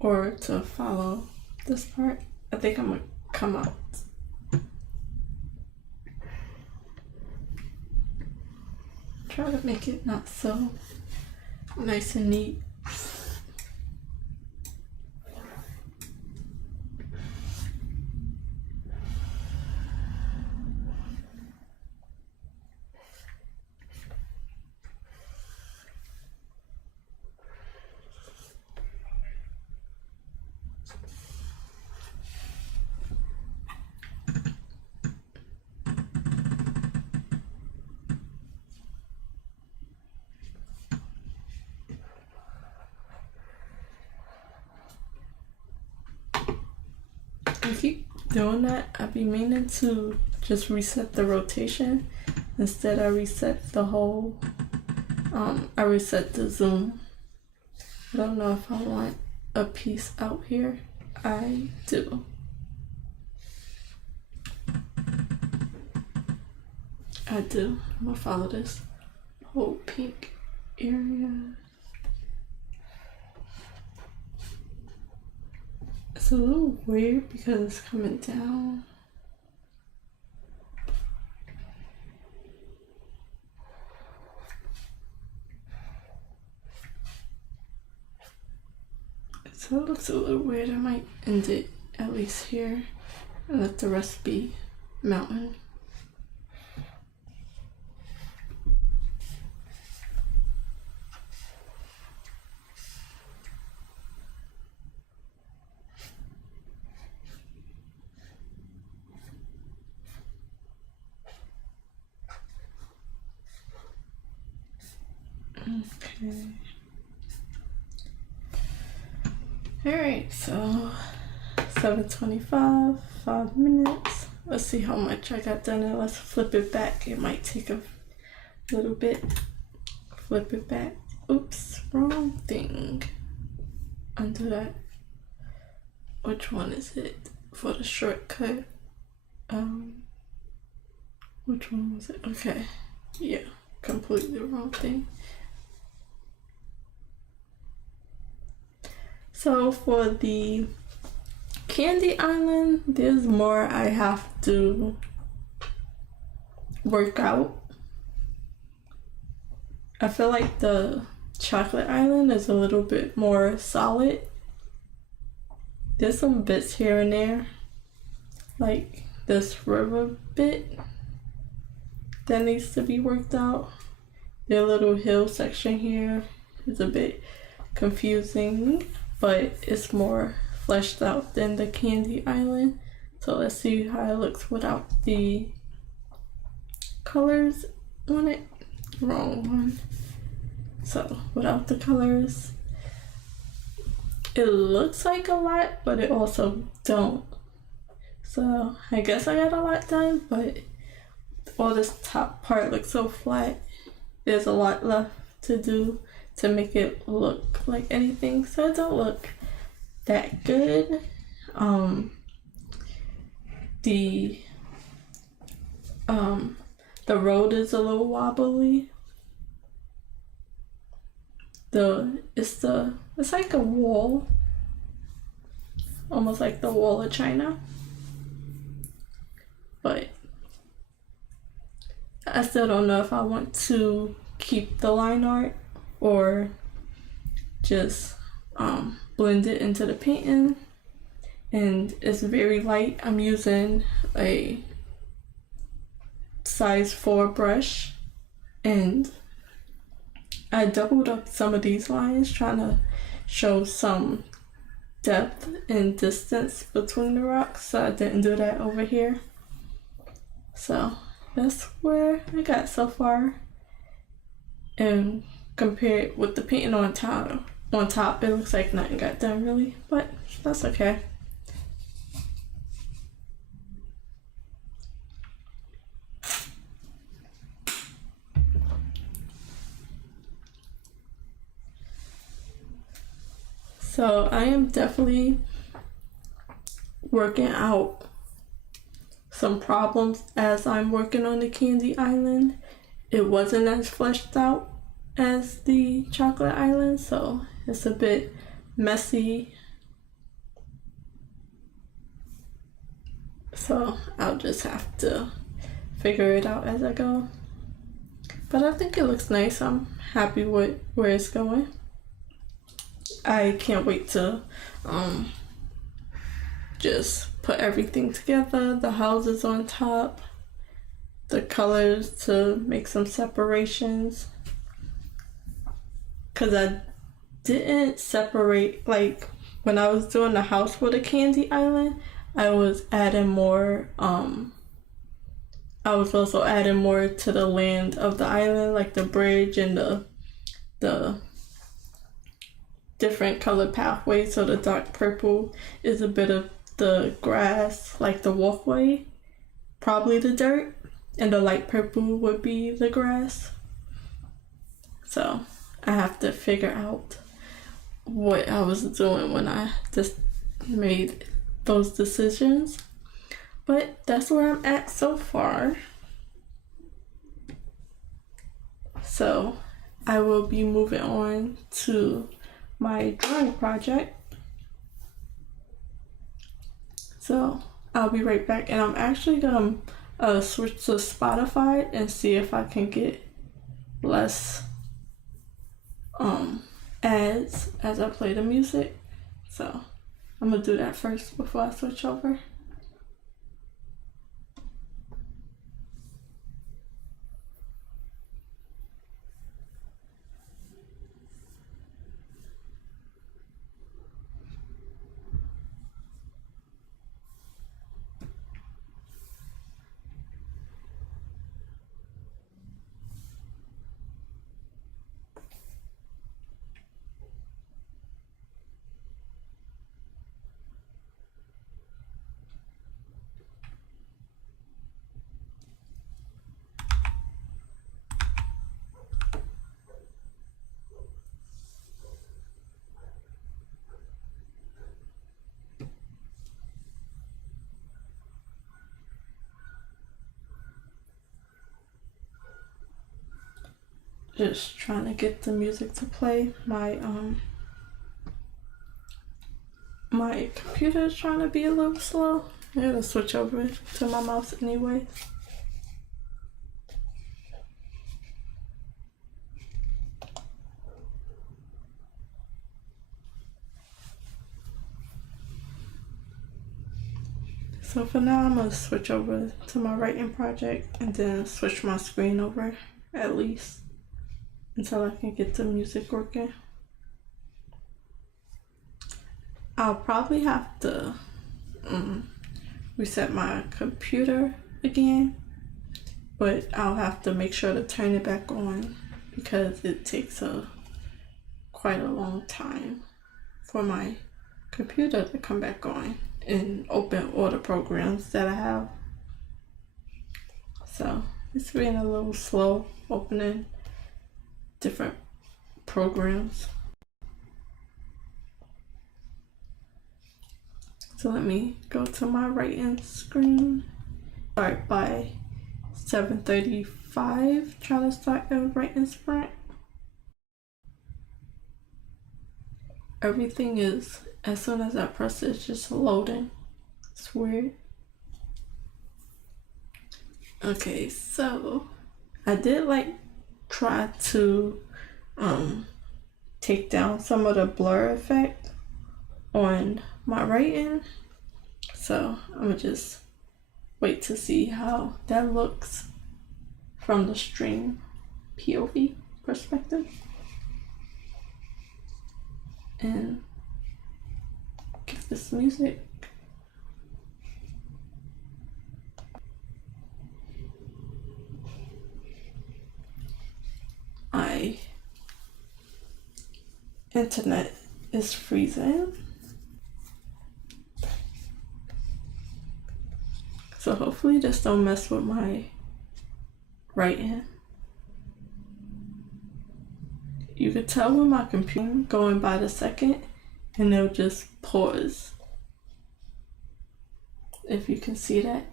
or to follow this part. I think I'm gonna come out. Try to make it not so nice and neat. I keep doing that. I be meaning to just reset the rotation. Instead, I reset the whole, I reset the zoom. I don't know if I want a piece out here. I do. I'm gonna follow this whole pink area. It's a little weird because it's coming down. So it looks a little weird. I might end it at least here and let the rest be mountain. Okay. Alright, so 7:25, 5 minutes. Let's see how much I got done and let's flip it back. It might take a little bit. Flip it back. Oops, wrong thing. Undo that. Which one is it for the shortcut? Which one was it? Okay. Yeah, completely wrong thing. So for the Candy Island, there's more I have to work out. I feel like the Chocolate Island is a little bit more solid. There's some bits here and there, like this river bit that needs to be worked out. The little hill section here is a bit confusing, but it's more fleshed out than the Candy Island. So let's see how it looks without the colors on it. Wrong one. So without the colors, it looks like a lot, but it also don't. So I guess I got a lot done, but all this top part looks so flat. There's a lot left to do to make it look like anything, so it don't look that good. The road is a little wobbly. It's like a wall, almost like the wall of China, but I still don't know if I want to keep the line art or just blend it into the painting, and it's very light. I'm using a size 4 brush, and I doubled up some of these lines trying to show some depth and distance between the rocks, so I didn't do that over here. So that's where I got so far, and compared with the painting on top, it looks like nothing got done really, but that's okay. So I am definitely working out some problems as I'm working on the Candy Island. It wasn't as fleshed out as the Chocolate Island, so it's a bit messy. So I'll just have to figure it out as I go. But I think it looks nice. I'm happy with where it's going. I can't wait to just put everything together, the houses on top, the colors to make some separations. Because I didn't separate, like when I was doing the house for the Candy Island, I was adding more, I was also adding more to the land of the island, like the bridge and the different colored pathways. So the dark purple is a bit of the grass, like the walkway, probably the dirt, and the light purple would be the grass. So I have to figure out what I was doing when I just made those decisions. But that's where I'm at so far. So I will be moving on to my drawing project. So I'll be right back, and I'm actually gonna switch to Spotify and see if I can get less ads as I play the music. So I'm gonna do that first before I switch over. Just trying to get the music to play. My computer is trying to be a little slow. I gotta switch over to my mouse anyway. So for now, I'm gonna switch over to my writing project and then switch my screen over at least until I can get the music working. I'll probably have to reset my computer again, but I'll have to make sure to turn it back on because it takes quite a long time for my computer to come back on and open all the programs that I have. So it's being a little slow opening different programs. So let me go to my writing screen. Start by 7:35. Try to start a writing sprint. Everything is, as soon as I press it, it's just loading. It's weird. Okay, so I did try to take down some of the blur effect on my writing. So I'm gonna just wait to see how that looks from the stream POV perspective. And give this music. My internet is freezing. So hopefully this don't mess with my writing. You could tell when my computer going by the second and it'll just pause. If you can see that.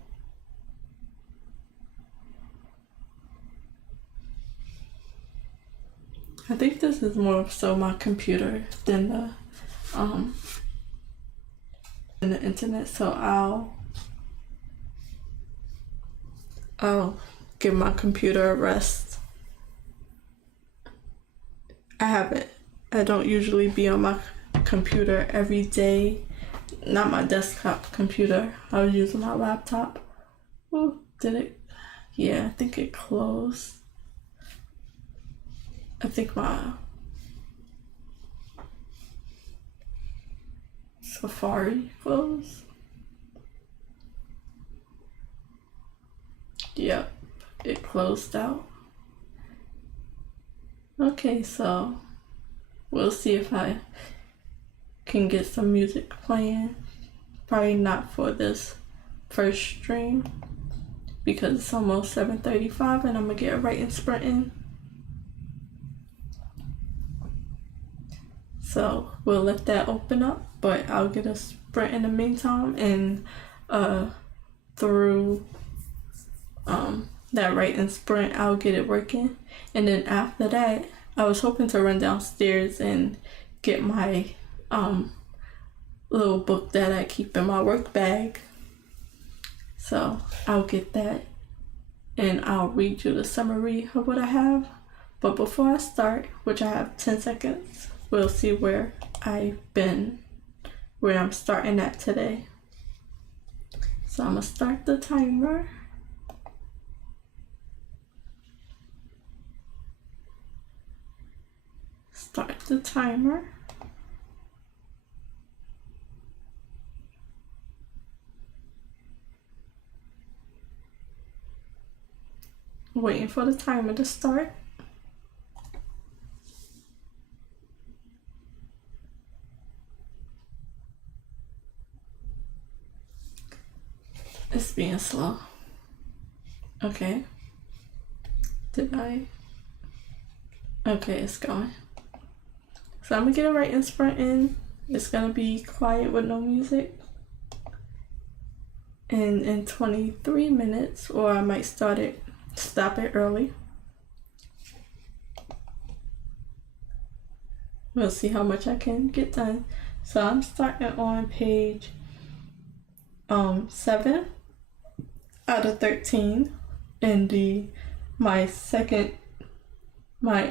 I think this is more so my computer than the internet, so I'll give my computer a rest. I don't usually be on my computer every day. Not my desktop computer. I was using my laptop. Oh, did it? Yeah, I think it closed. I think my Safari closed. Yep, it closed out. Okay, so we'll see if I can get some music playing. Probably not for this first stream because it's almost 7:35 and I'm gonna get right in sprinting. So we'll let that open up, but I'll get a sprint in the meantime, and through that writing sprint I'll get it working. And then after that I was hoping to run downstairs and get my little book that I keep in my work bag. So I'll get that and I'll read you the summary of what I have. But before I start, which I have 10 seconds, we'll see where I've been, where I'm starting at today. So I'm gonna start the timer. Start the timer. Waiting for the timer to start. It's being slow. Okay. Okay, it's going. So I'm gonna get it right in sprint in. It's gonna be quiet with no music. And in 23 minutes, or I might stop it early. We'll see how much I can get done. So I'm starting on page 7 out of 13 in my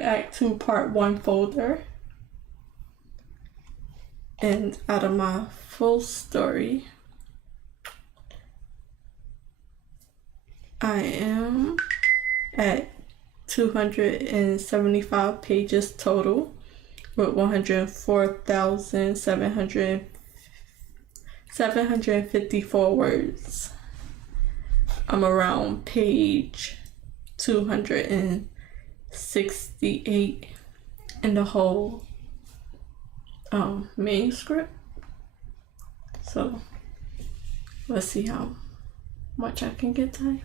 Act 2 Part 1 folder. And out of my full story, I am at 275 pages total with 104,754 words. I'm around page 268 in the whole manuscript. So let's see how much I can get done.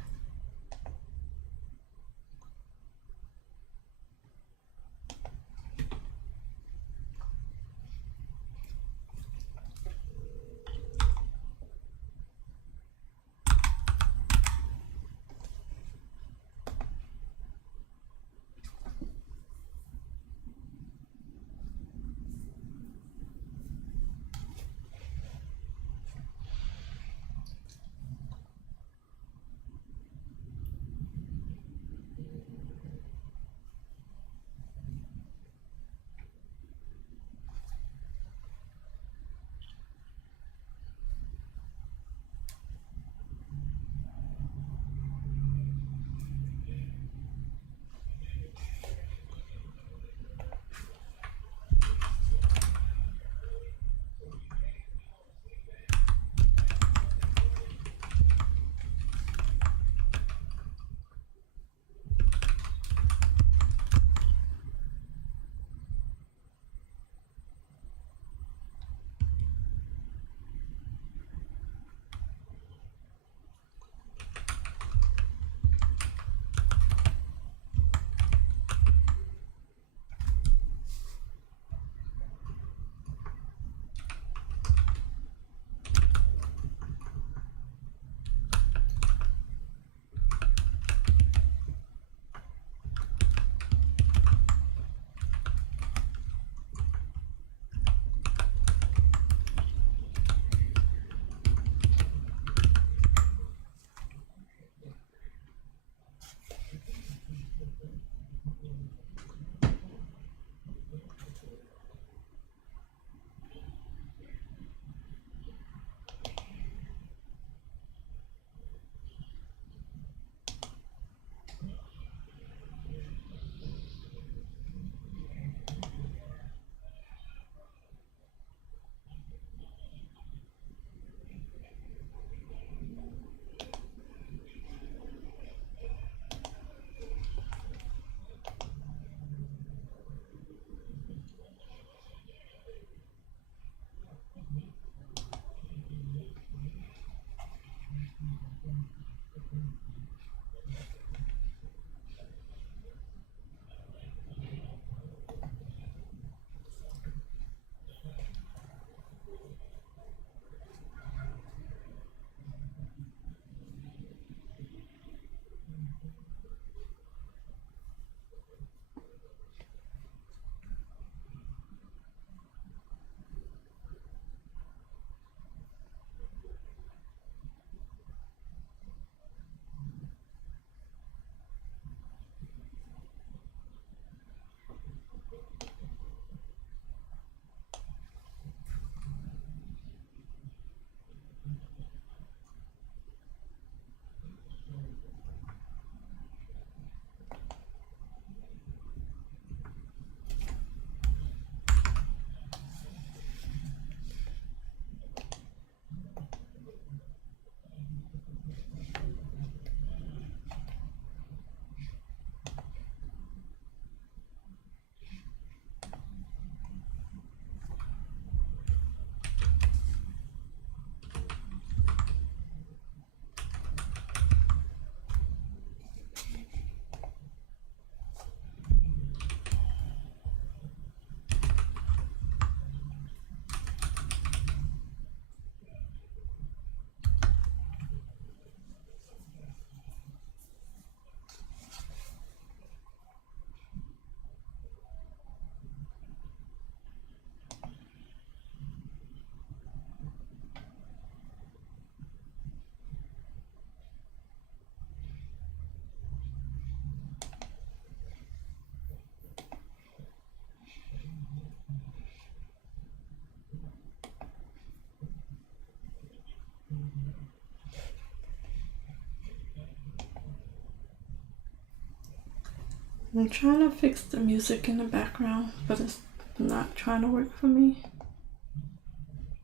I'm trying to fix the music in the background, but it's not trying to work for me.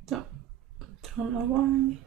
Don't know why.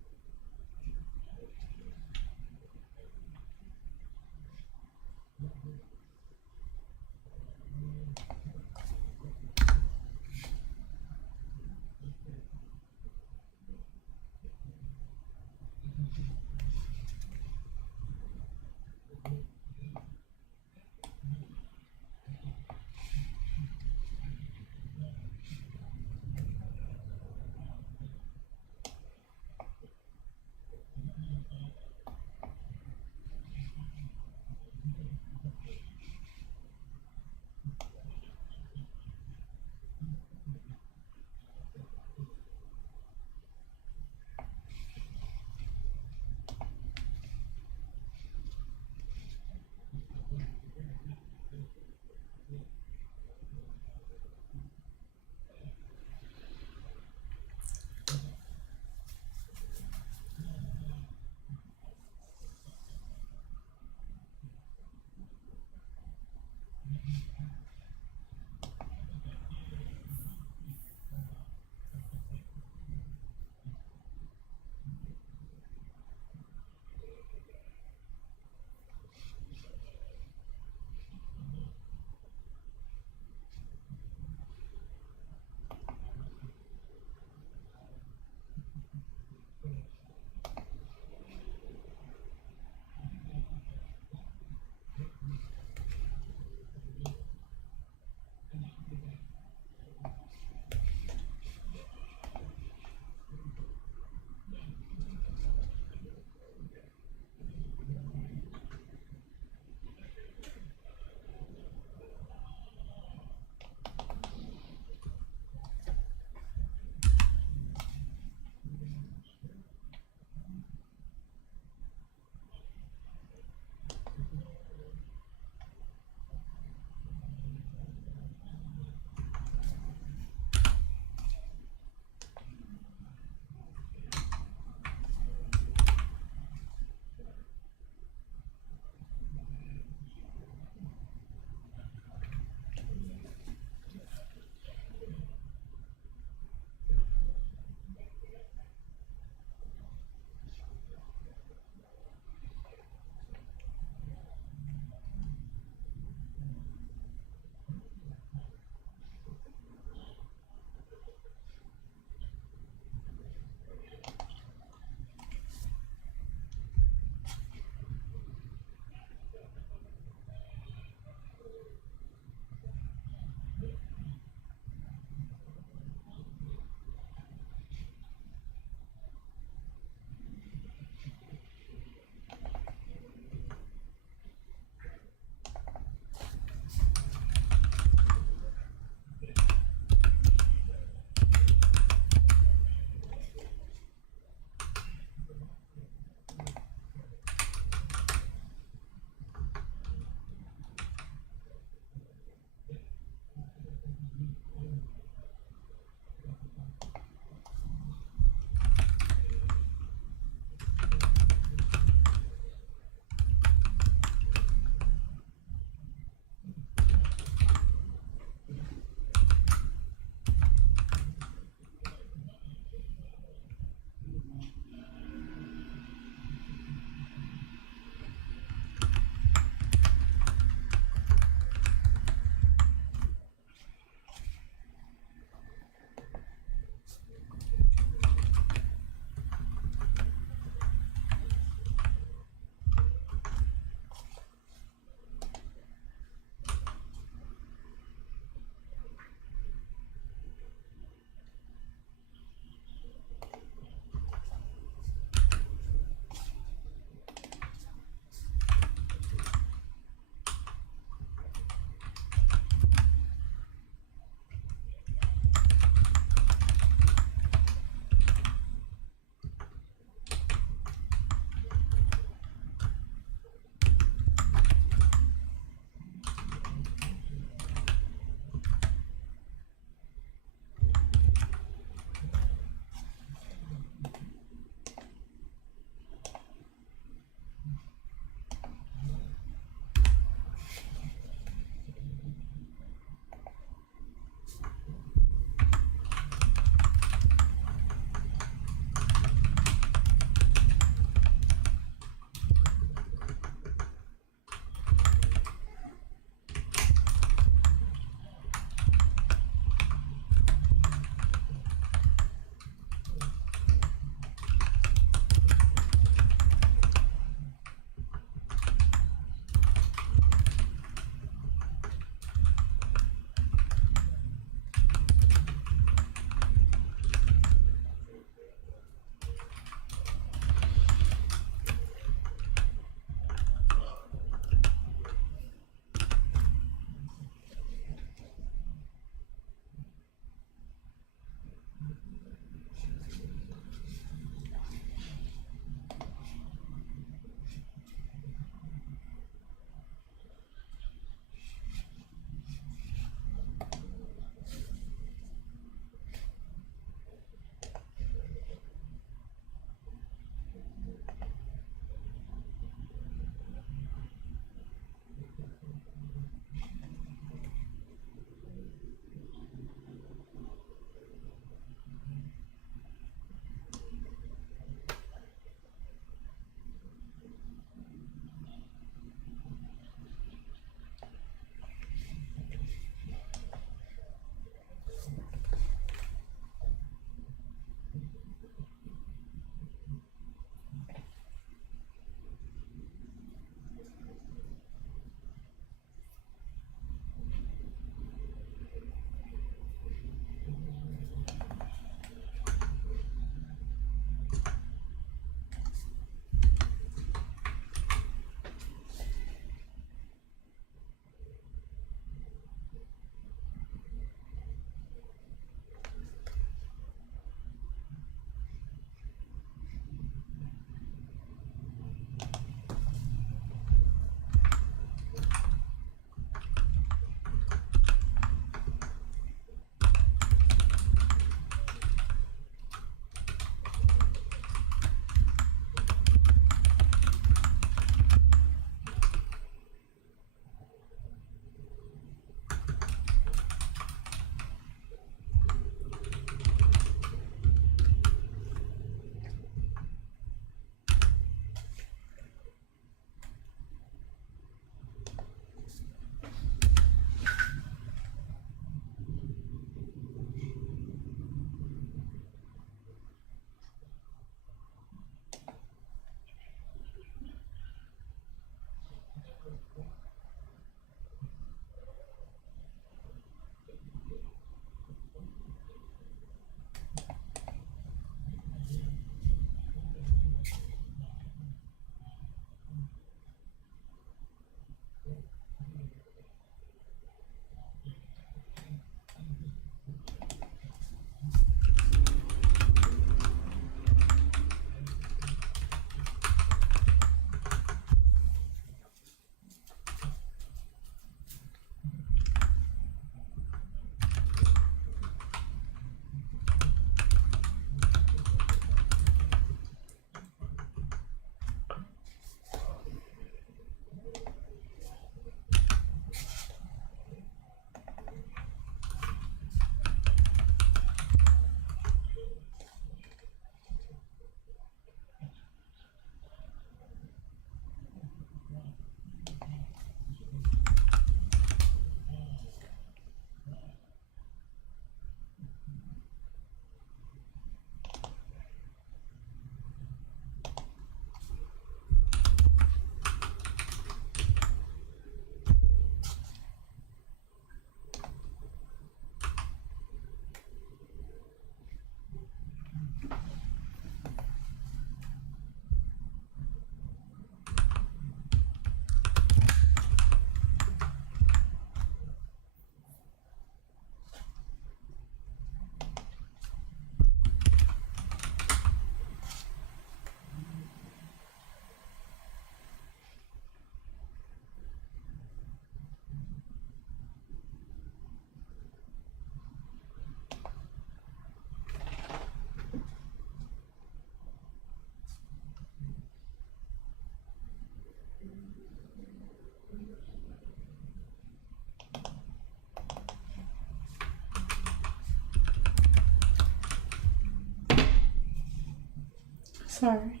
Sorry.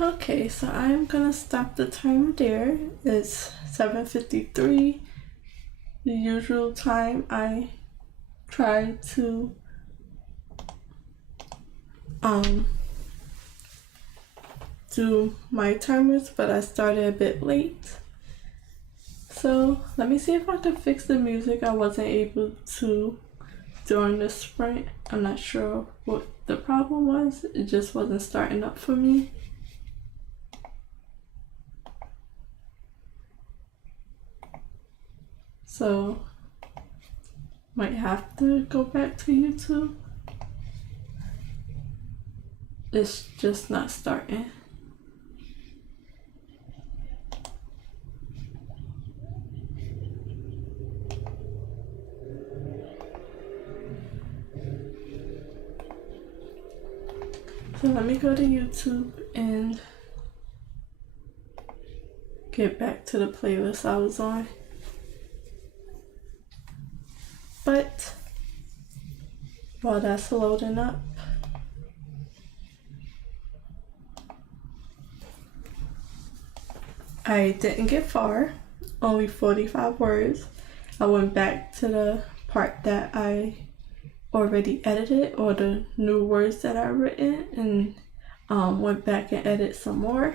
Okay, so I'm gonna stop the timer there. It's 7:53, the usual time I try to do my timers, but I started a bit late. So let me see if I can fix the music I wasn't able to during the sprint. I'm not sure what the problem was. It just wasn't starting up for me. So might have to go back to YouTube. It's just not starting. So let me go to YouTube and get back to the playlist I was on. But while that's loading up, I didn't get far, only 45 words. I went back to the part that I already edited, or the new words that I written, and went back and edited some more.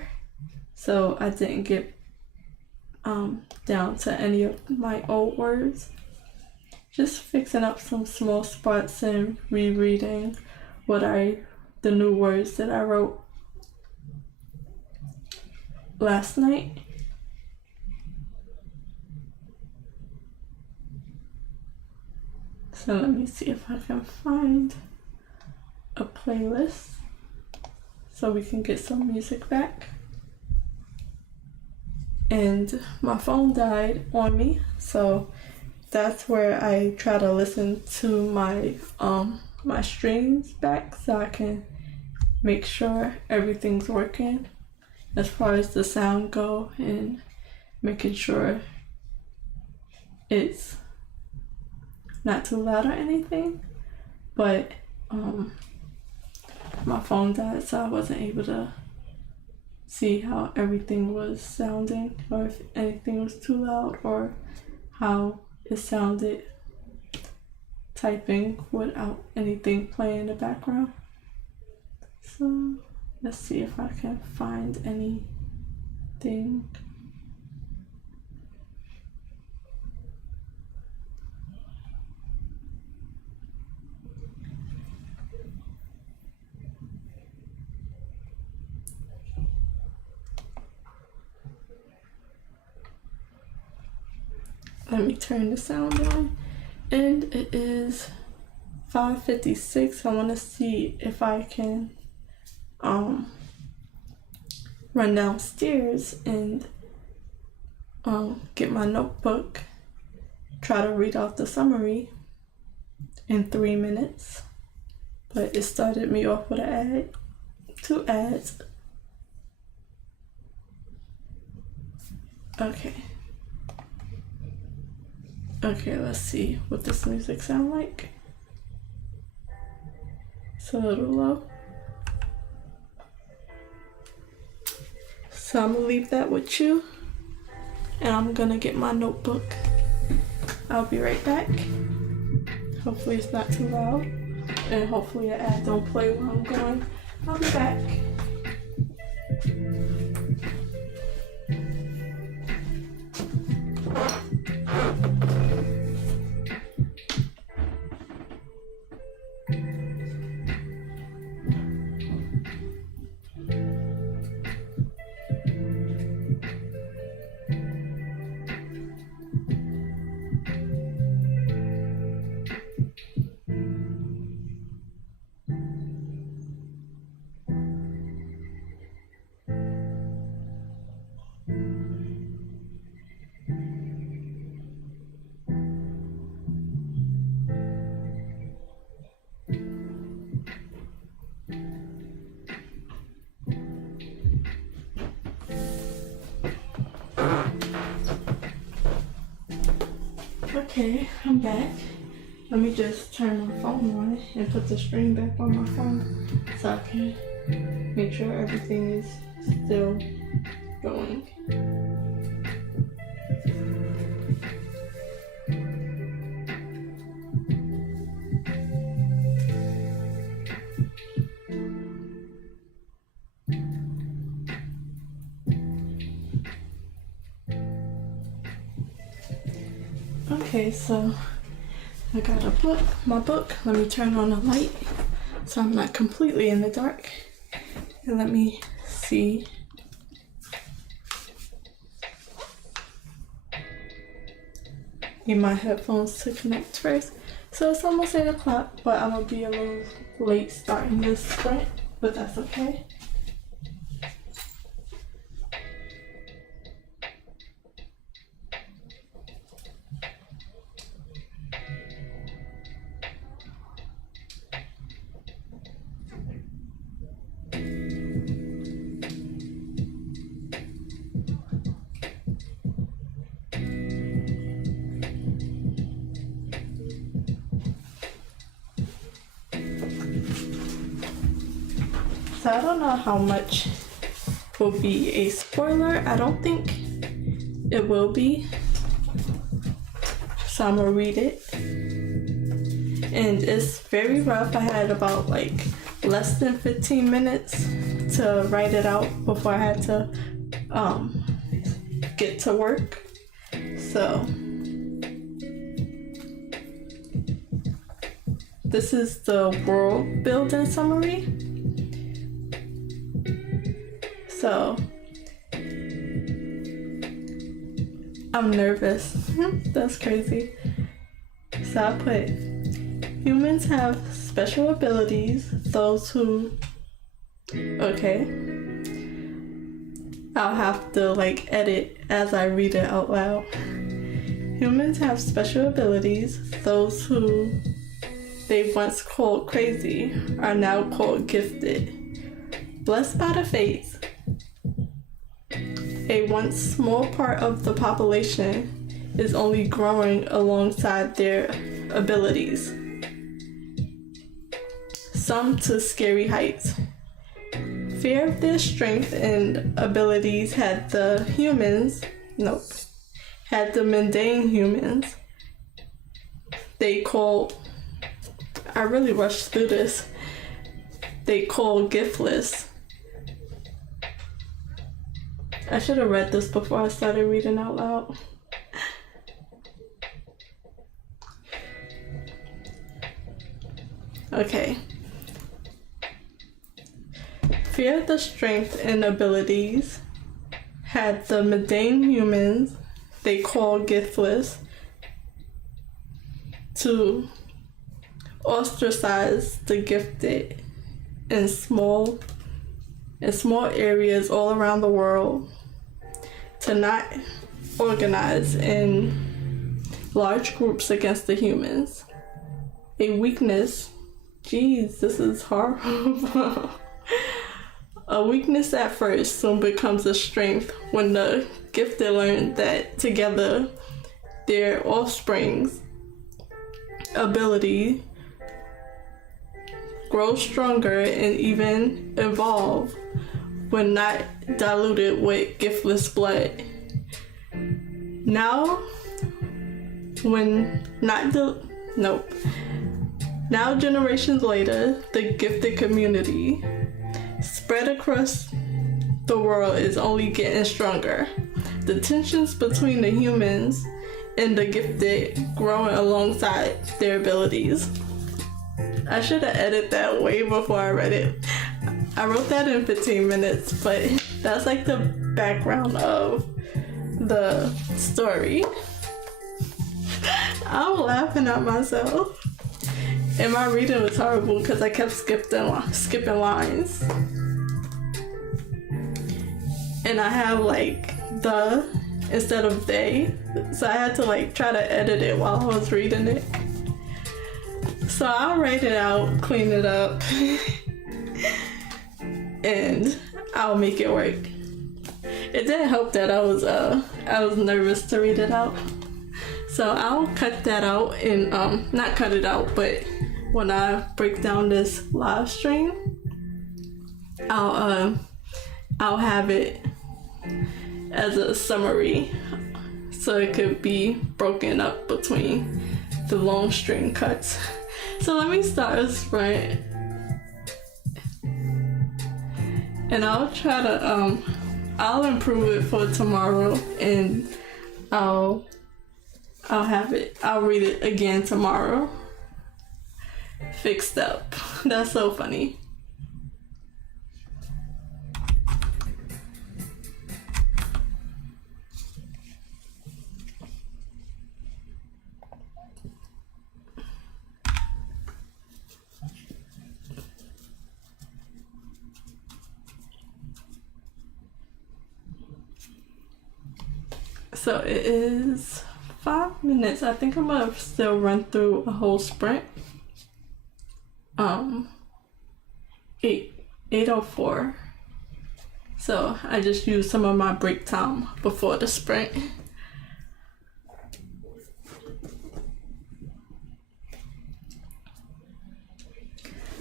So I didn't get down to any of my old words. Just fixing up some small spots and rereading the new words that I wrote last night. So let me see if I can find a playlist so we can get some music back. And my phone died on me, so that's where I try to listen to my my streams back so I can make sure everything's working as far as the sound go, and making sure it's not too loud or anything. But my phone died, so I wasn't able to see how everything was sounding, or if anything was too loud, or how it sounded typing without anything playing in the background. So let's see if I can find anything. Let me turn the sound on. And it is 5:56. I want to see if I can run downstairs and get my notebook, try to read out the summary in 3 minutes. But it started me off with an ad, 2 ads. Okay, let's see what this music sounds like. It's a little low. So I'm gonna leave that with you, and I'm gonna get my notebook. I'll be right back. Hopefully it's not too loud, and hopefully the ad don't play while I'm going. I'll be back. Okay, I'm back. Let me just turn my phone on and put the string back on my phone so I can make sure everything is still going. Okay, so I got my book. Let me turn on the light so I'm not completely in the dark. And let me see. Need my headphones to connect first. So it's almost 8 o'clock, but I'm gonna be a little late starting this sprint, but that's okay. So I don't know how much will be a spoiler. I don't think it will be. So I'm gonna read it. And it's very rough. I had about like less than 15 minutes to write it out before I had to get to work. So this is the world building summary. So I'm nervous. That's crazy. So I put, humans have special abilities. Those who, okay. I'll have to like edit as I read it out loud. Humans have special abilities. Those who they once called crazy are now called gifted. Blessed by the fates, a once small part of the population is only growing alongside their abilities, some to scary heights. Fear of their strength and abilities had the mundane humans they call, I really rushed through this, they call giftless. I should have read this before I started reading out loud. Okay. Fear the strength and abilities had the mundane humans they call giftless to ostracize the gifted in small areas all around the world, to not organize in large groups against the humans. A weakness, geez, this is horrible. A weakness at first soon becomes a strength when the gifted learn that together their offspring's ability grow stronger and even evolve when not diluted with giftless blood. Now, when not nope. Now, generations later, the gifted community spread across the world is only getting stronger. The tensions between the humans and the gifted growing alongside their abilities. I should have edited that way before I read it. I wrote that in 15 minutes, but that's like the background of the story. I'm laughing at myself. And my reading was horrible because I kept skipping lines. And I have like the instead of they. So I had to like try to edit it while I was reading it. So I'll write it out, clean it up, and I'll make it work. It didn't help that I was nervous to read it out. So I'll cut that out and not cut it out, but when I break down this live stream, I'll have it as a summary so it could be broken up between the long string cuts. So let me start as front, and I'll try to I'll improve it for tomorrow, and I'll read it again tomorrow fixed up. That's so funny. So it is 5 minutes. I think I'm gonna still run through a whole sprint. 8:04. So I just used some of my break time before the sprint.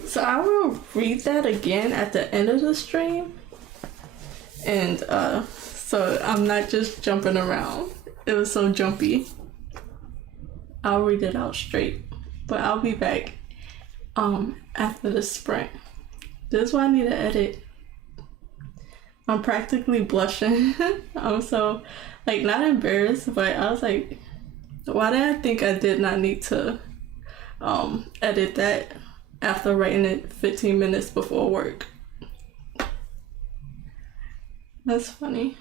So I will read that again at the end of the stream. And so I'm not just jumping around. It was so jumpy. I'll read it out straight. But I'll be back after the sprint. This is why I need to edit. I'm practically blushing. I'm so not embarrassed, but I was like, why did I think I did not need to edit that after writing it 15 minutes before work? That's funny.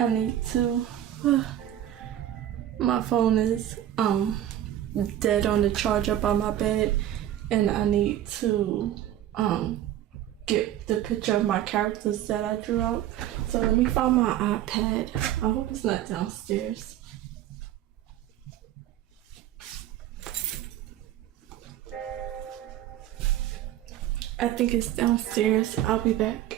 I need to, my phone is dead on the charger by my bed, and I need to get the picture of my characters that I drew out. So let me find my iPad. I hope it's not downstairs. I think it's downstairs. I'll be back.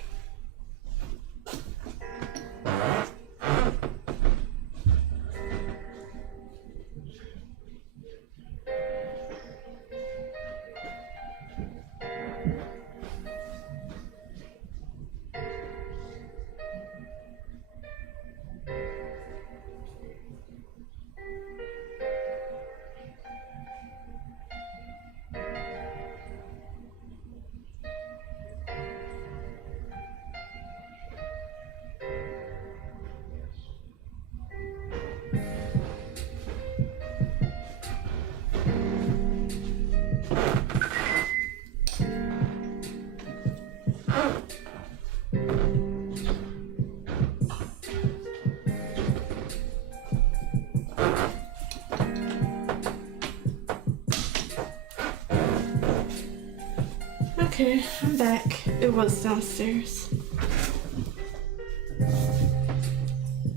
Okay, I'm back. It was downstairs.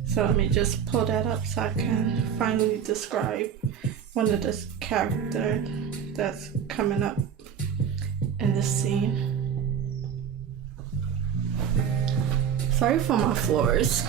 So let me just pull that up so I can finally describe one of the character that's coming up in this scene. Sorry for my floors.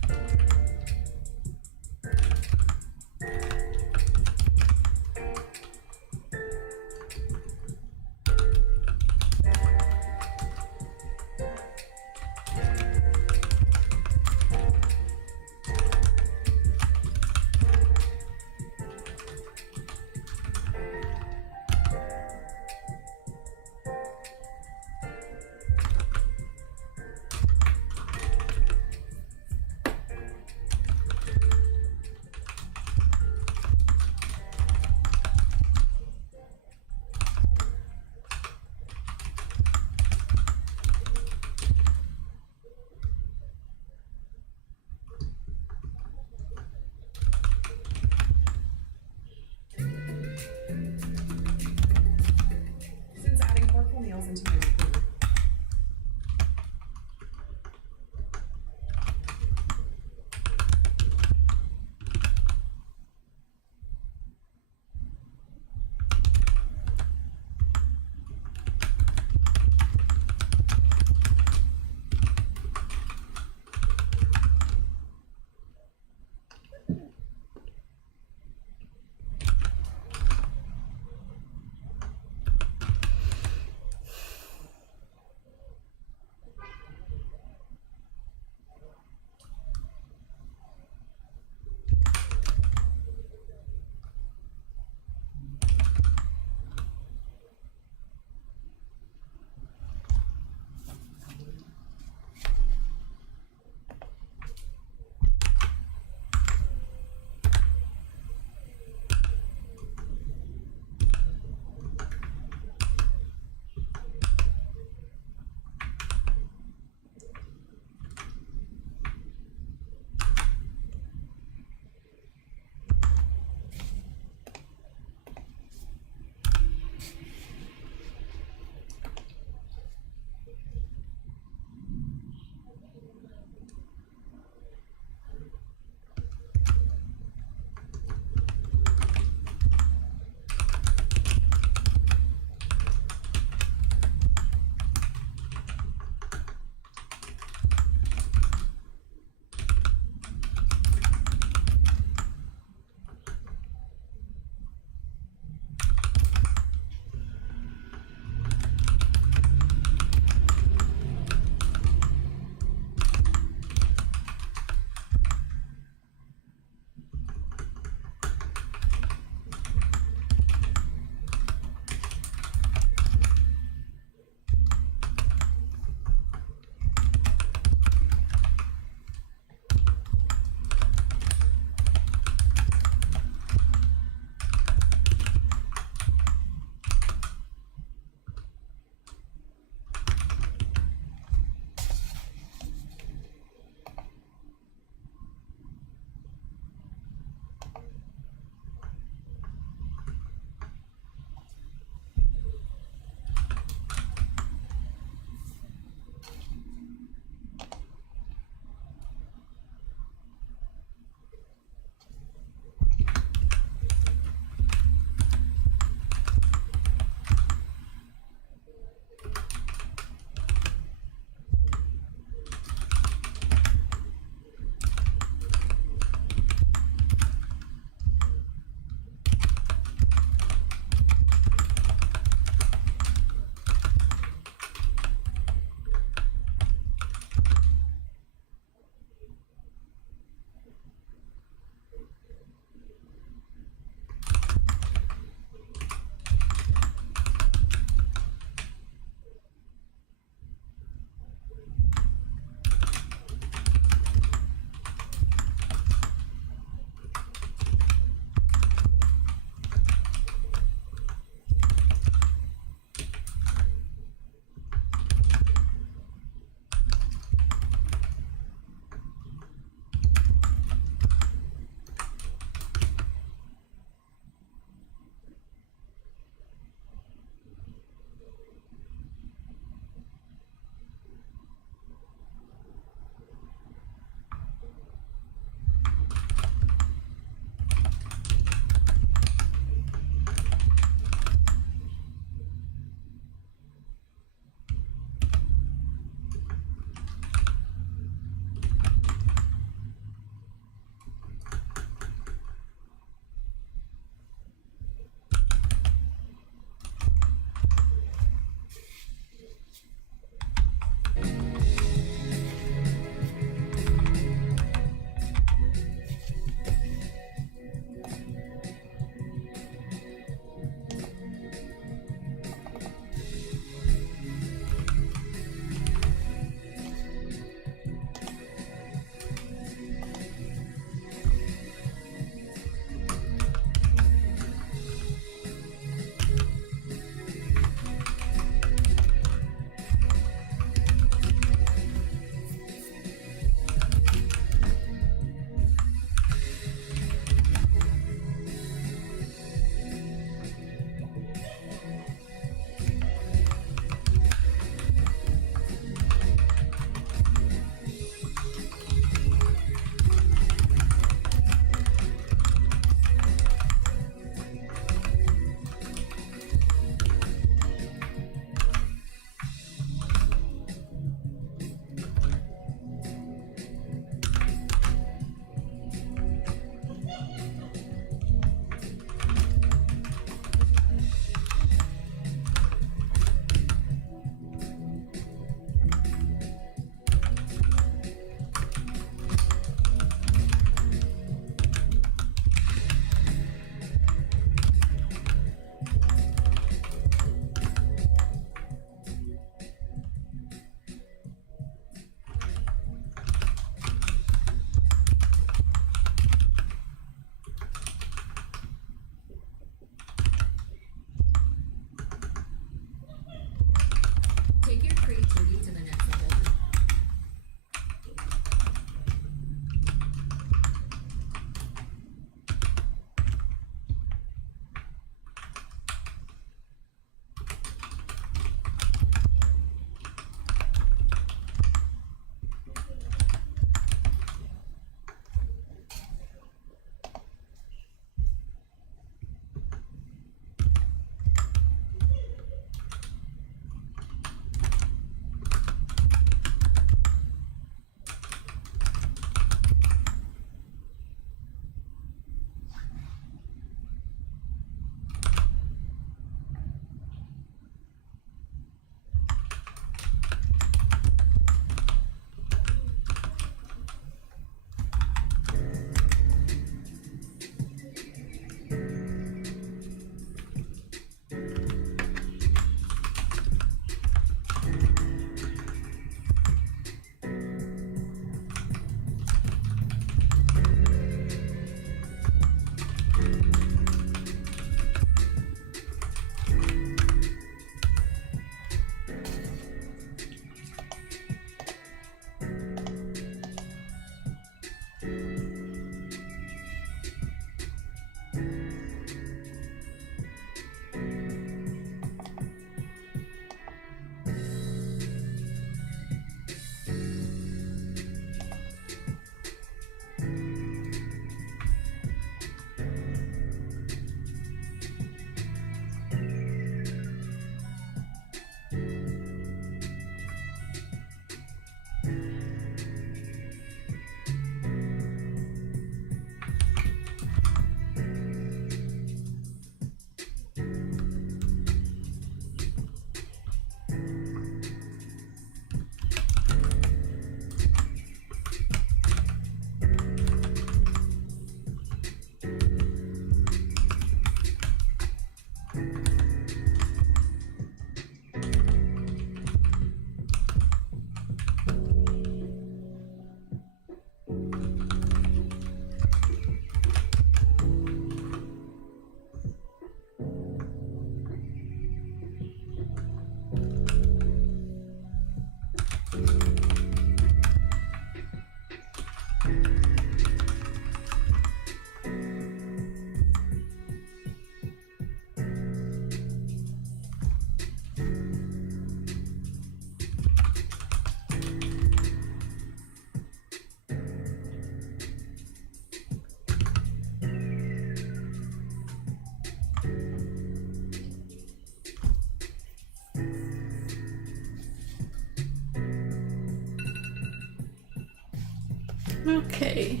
Okay,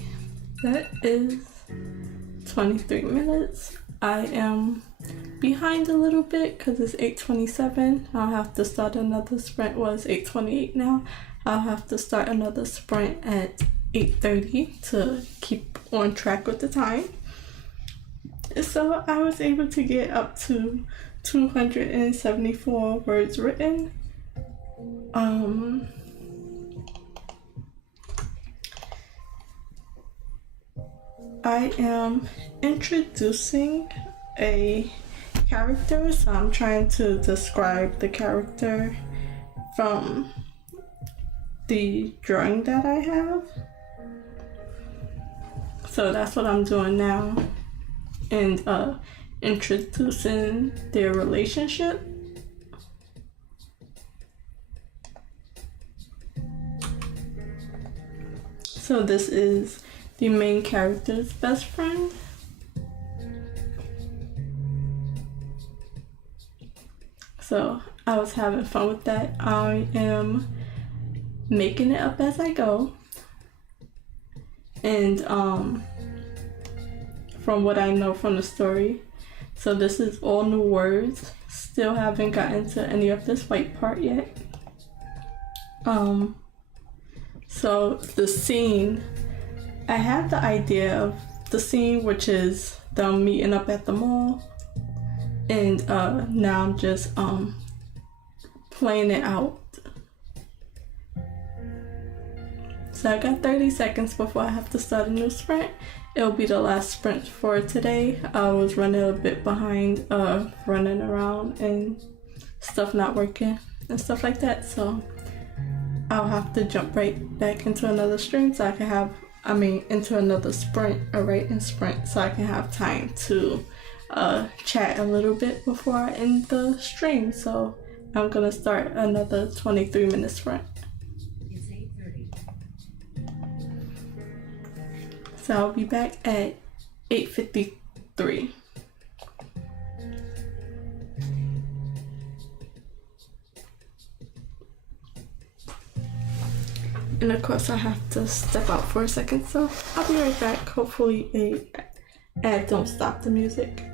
that is 23 minutes. I am behind a little bit because it's 8:27. I'll have to start another sprint. Well, it's 8:28 now. I'll have to start another sprint at 8:30 to keep on track with the time. So I was able to get up to 274 words written. I am introducing a character, so I'm trying to describe the character from the drawing that I have. So that's what I'm doing now, and introducing their relationship. So this is the main character's best friend. So I was having fun with that. I am making it up as I go. And from what I know from the story, so this is all new words. Still haven't gotten to any of this white part yet. So the scene, I had the idea of the scene, which is them meeting up at the mall, and now I'm just playing it out. So I got 30 seconds before I have to start a new sprint. It'll be the last sprint for today. I was running a bit behind, running around and stuff not working and stuff like that, so I'll have to jump right back into another stream so I can have, into another sprint, a writing sprint, so I can have time to chat a little bit before I end the stream. So I'm gonna start another 23-minute sprint. It's 8:30. So I'll be back at 8:53. And of course I have to step out for a second, so I'll be right back. Hopefully a ad don't stop the music.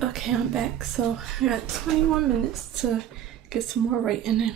Okay, I'm back. So I got 21 minutes to get some more writing in.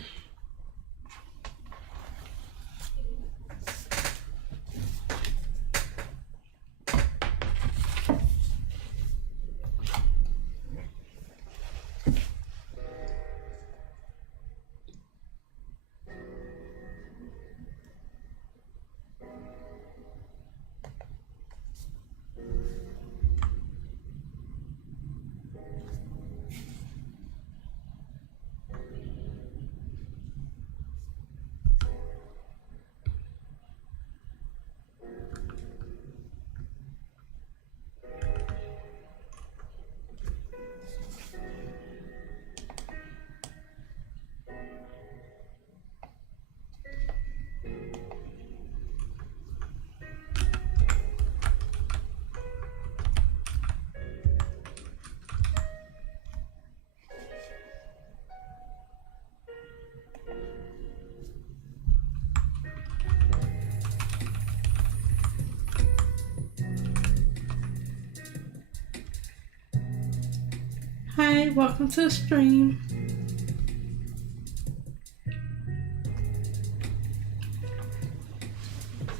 Hi, welcome to the stream.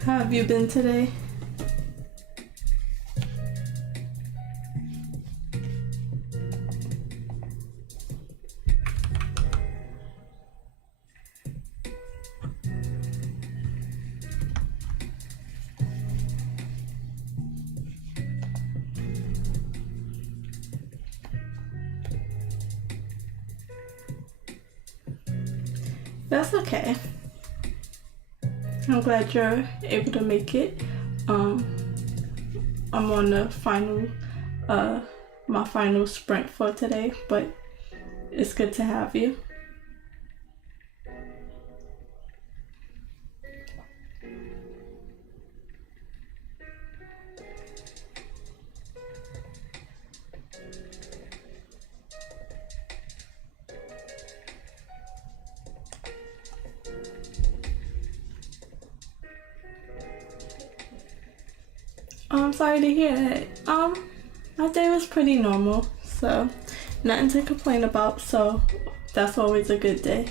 How have you been today? That's okay. I'm glad you're able to make it. I'm on the final, my final sprint for today, but it's good to have you. I'm sorry to hear that. My day was pretty normal, so nothing to complain about, so that's always a good day.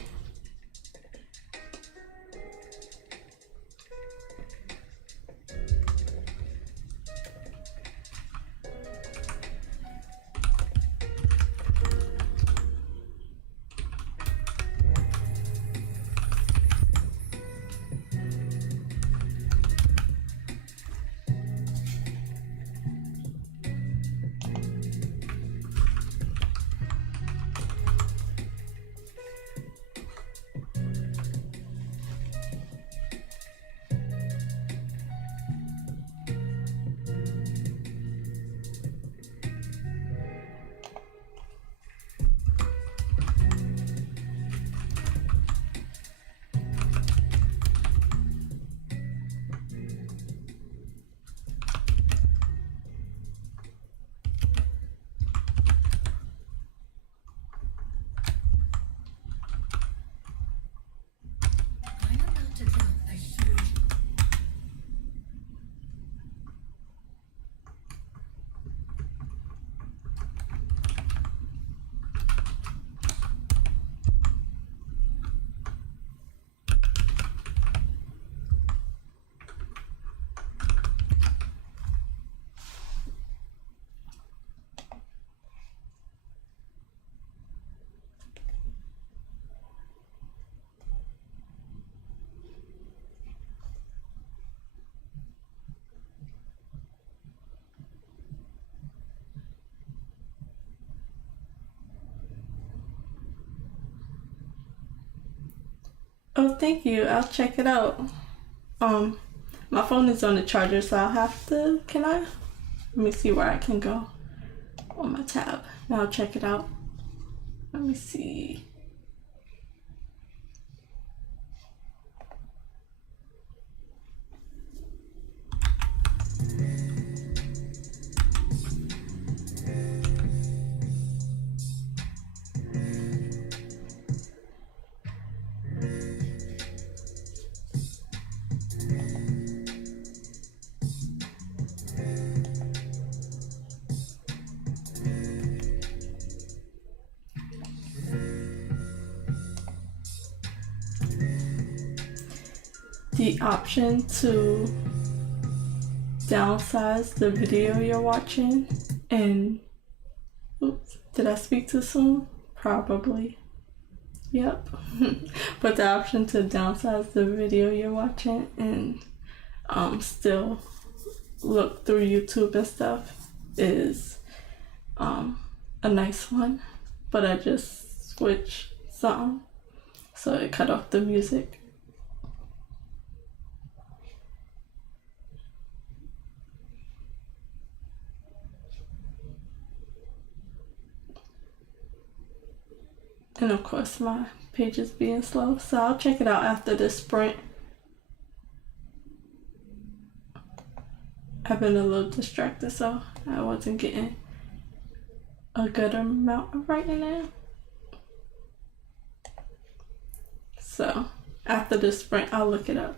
I'm about to drop a huge. Oh, thank you. I'll check it out. My phone is on the charger, so I'll have to. Can I? Let me see where I can go on my tab. And I'll check it out. Let me see. The option to downsize the video you're watching and oops, did I speak too soon? Probably. Yep. But the option to downsize the video you're watching and still look through YouTube and stuff is a nice one. But I just switched something, so it cut off the music. And of course my page is being slow, so I'll check it out after this sprint. I've been a little distracted, so I wasn't getting a good amount of writing in. So after this sprint, I'll look it up.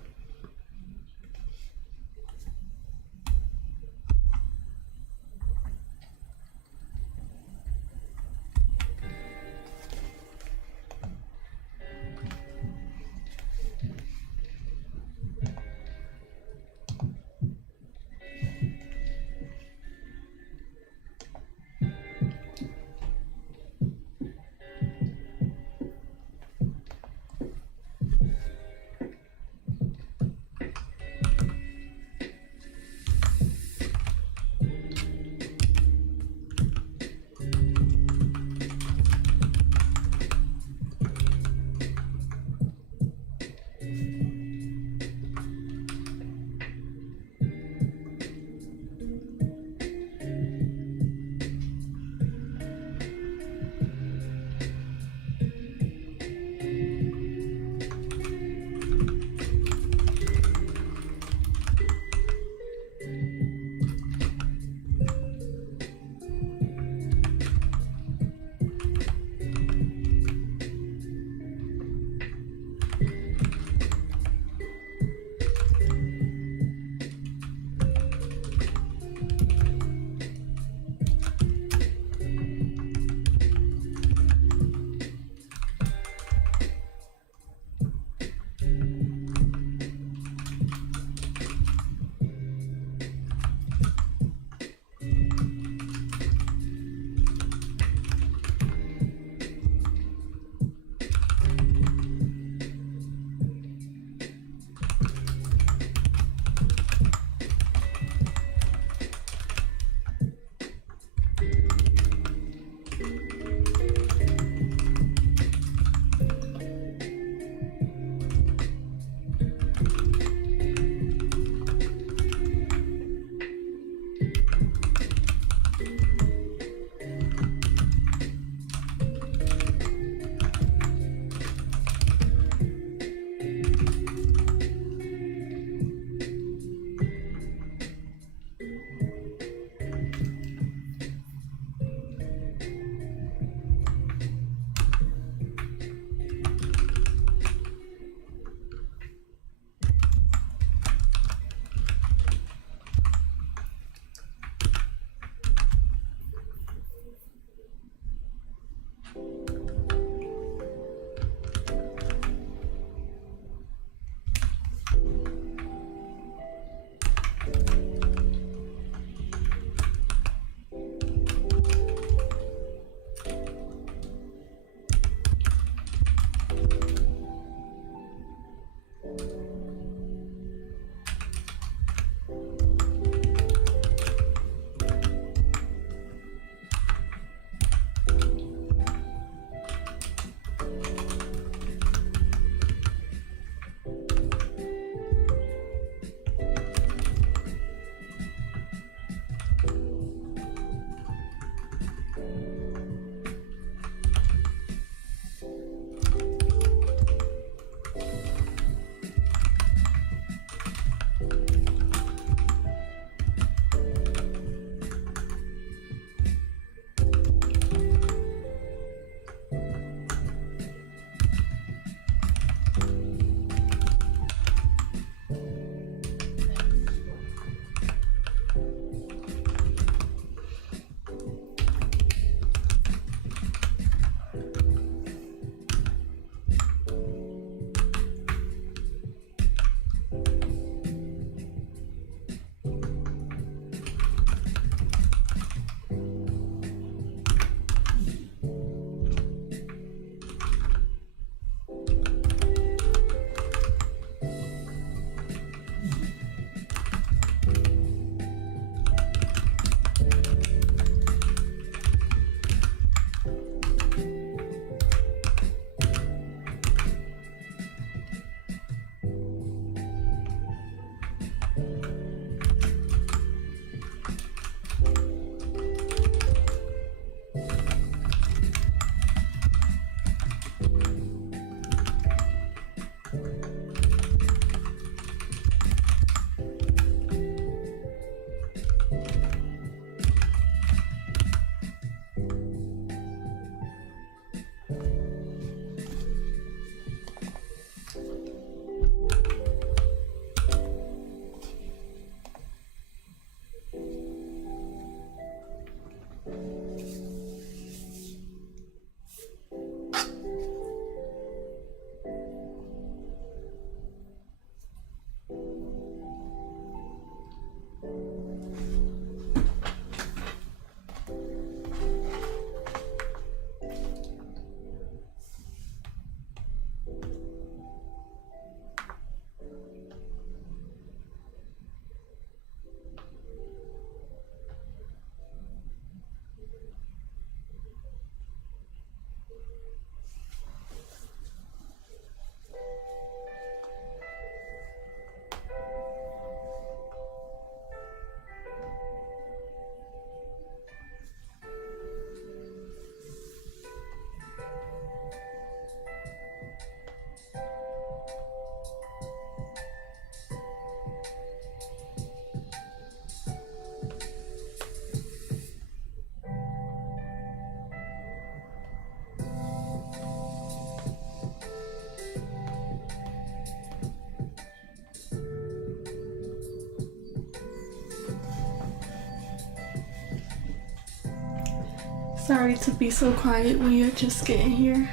Sorry to be so quiet when you're just getting here.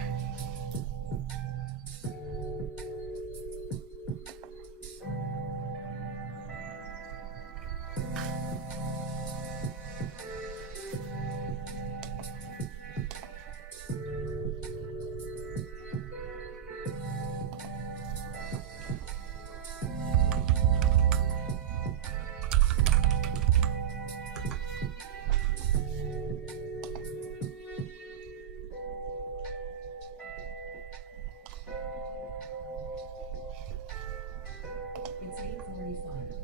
It's 8:45.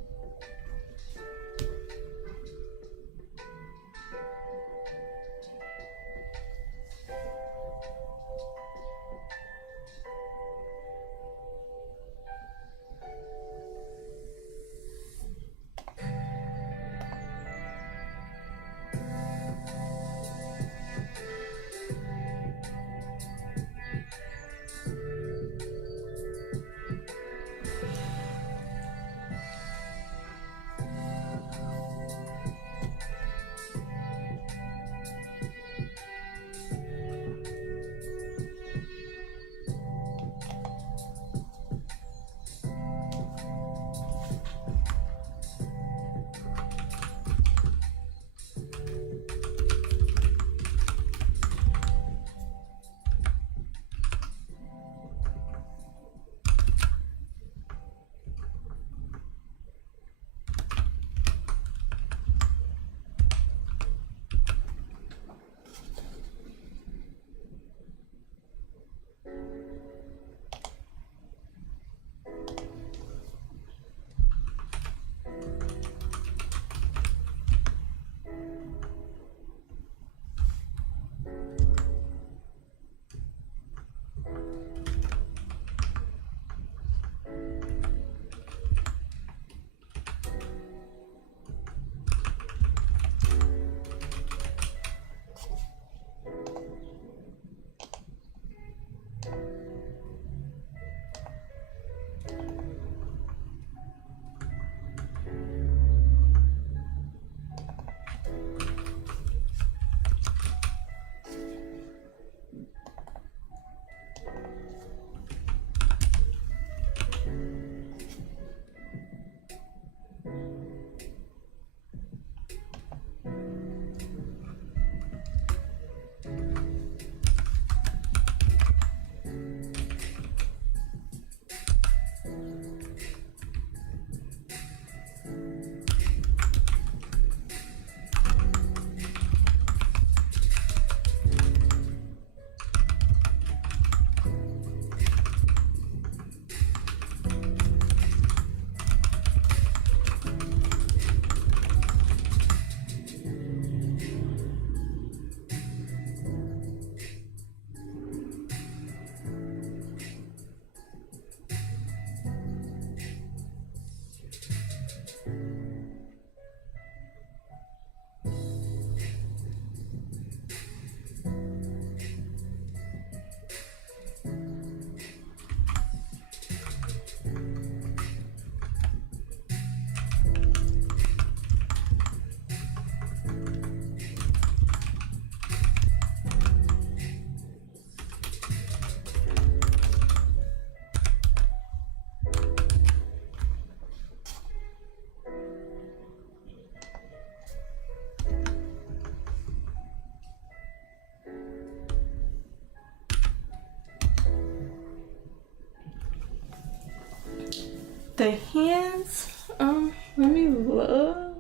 The hands, let me look.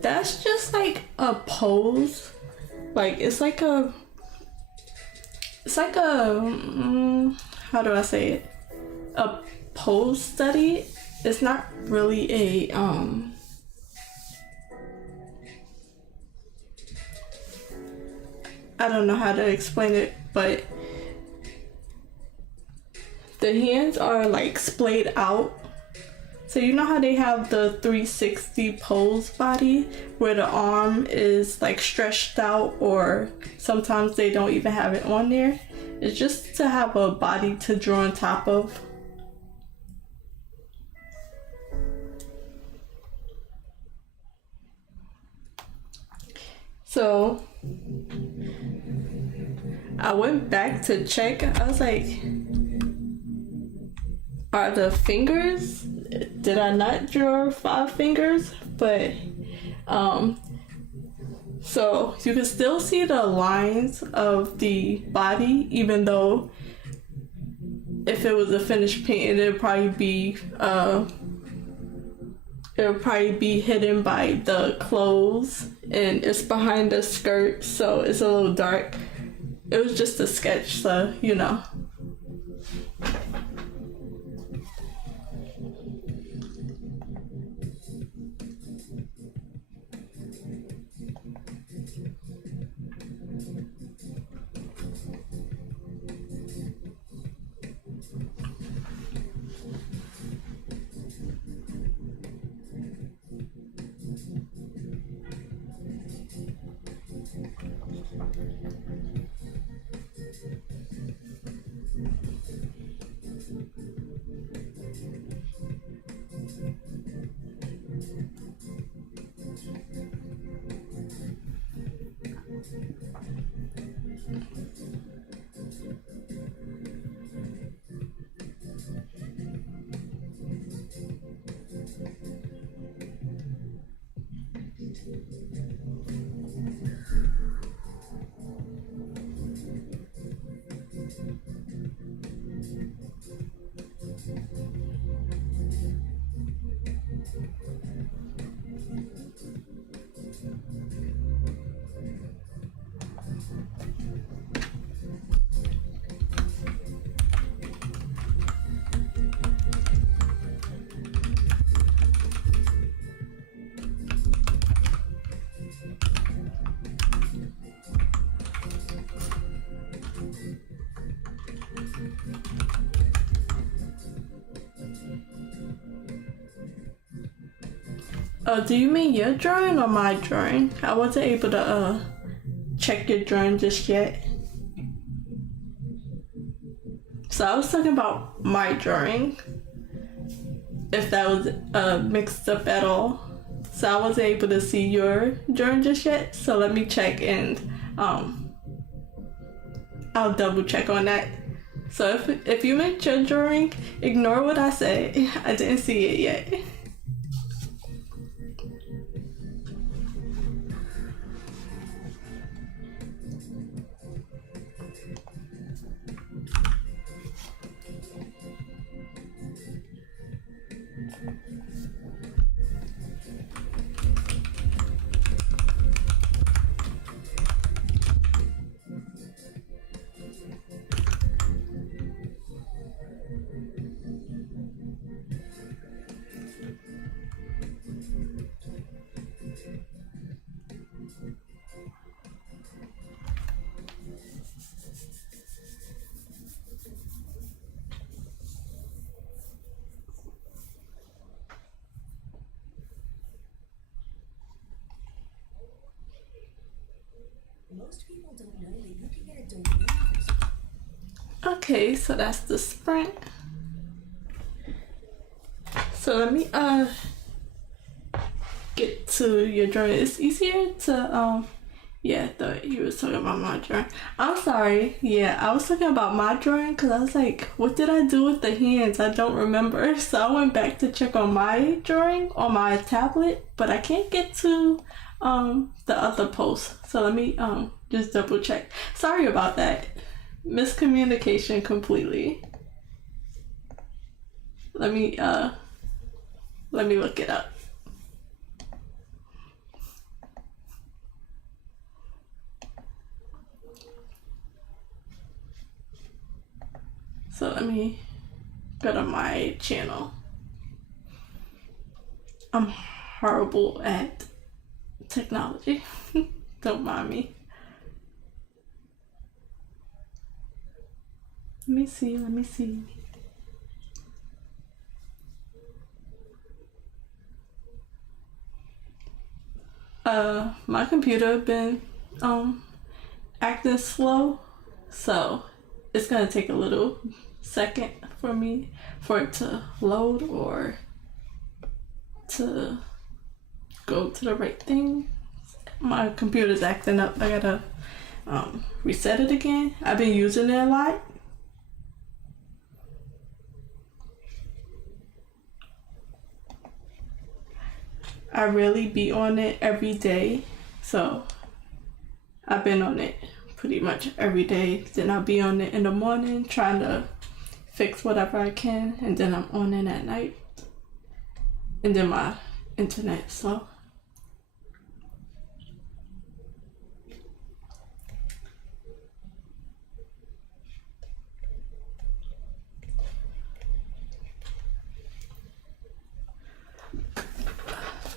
That's just like a pose. Like it's like a how do I say it? A pose study. It's not really a I don't know how to explain it, but the hands are like splayed out. So you know how they have the 360 pose body where the arm is like stretched out, or sometimes they don't even have it on there. It's just to have a body to draw on top of. So I went back to check. I was like, are the fingers, did I not draw 5 fingers? But so you can still see the lines of the body, even though if it was a finished painting, it would probably be hidden by the clothes, and it's behind the skirt, so it's a little dark. It was just a sketch, so you know. Do you mean your drawing or my drawing? I wasn't able to check your drawing just yet. So I was talking about my drawing, if that was mixed up at all. So I wasn't able to see your drawing just yet. So let me check, and I'll double check on that. So if you meant your drawing, ignore what I said. I didn't see it yet. Most people don't know that you can get a domain for Okay, so that's the sprint. So let me get to your drawing. It's easier to yeah, I thought you was talking about my drawing. I'm sorry. Yeah, I was talking about my drawing because I was like, what did I do with the hands? I don't remember. So I went back to check on my drawing on my tablet, but I can't get to the other post. So let me just double check. Sorry about that. Miscommunication completely. Let me look it up. So let me go to my channel. I'm horrible at technology. Don't mind me. Let me see. My computer been acting slow, so it's gonna take a little second for it to load or to go to the right thing. my computer's acting up. I gotta reset it again. I've been using it a lot. I really be on it every day, so I've been on it pretty much every day. Then I'll be on it in the morning trying to fix whatever I can, and then I'm on it at night. And then my internet slow.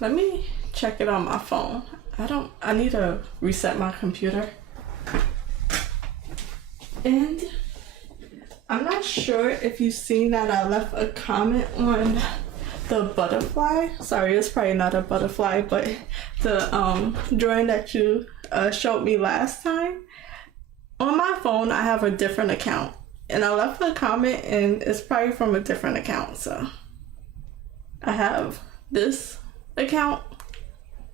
Let me check it on my phone. I need to reset my computer. And I'm not sure if you've seen that I left a comment on the butterfly. Sorry, it's probably not a butterfly, but the drawing that you showed me last time. On my phone, I have a different account. And I left a comment and it's probably from a different account. So I have this account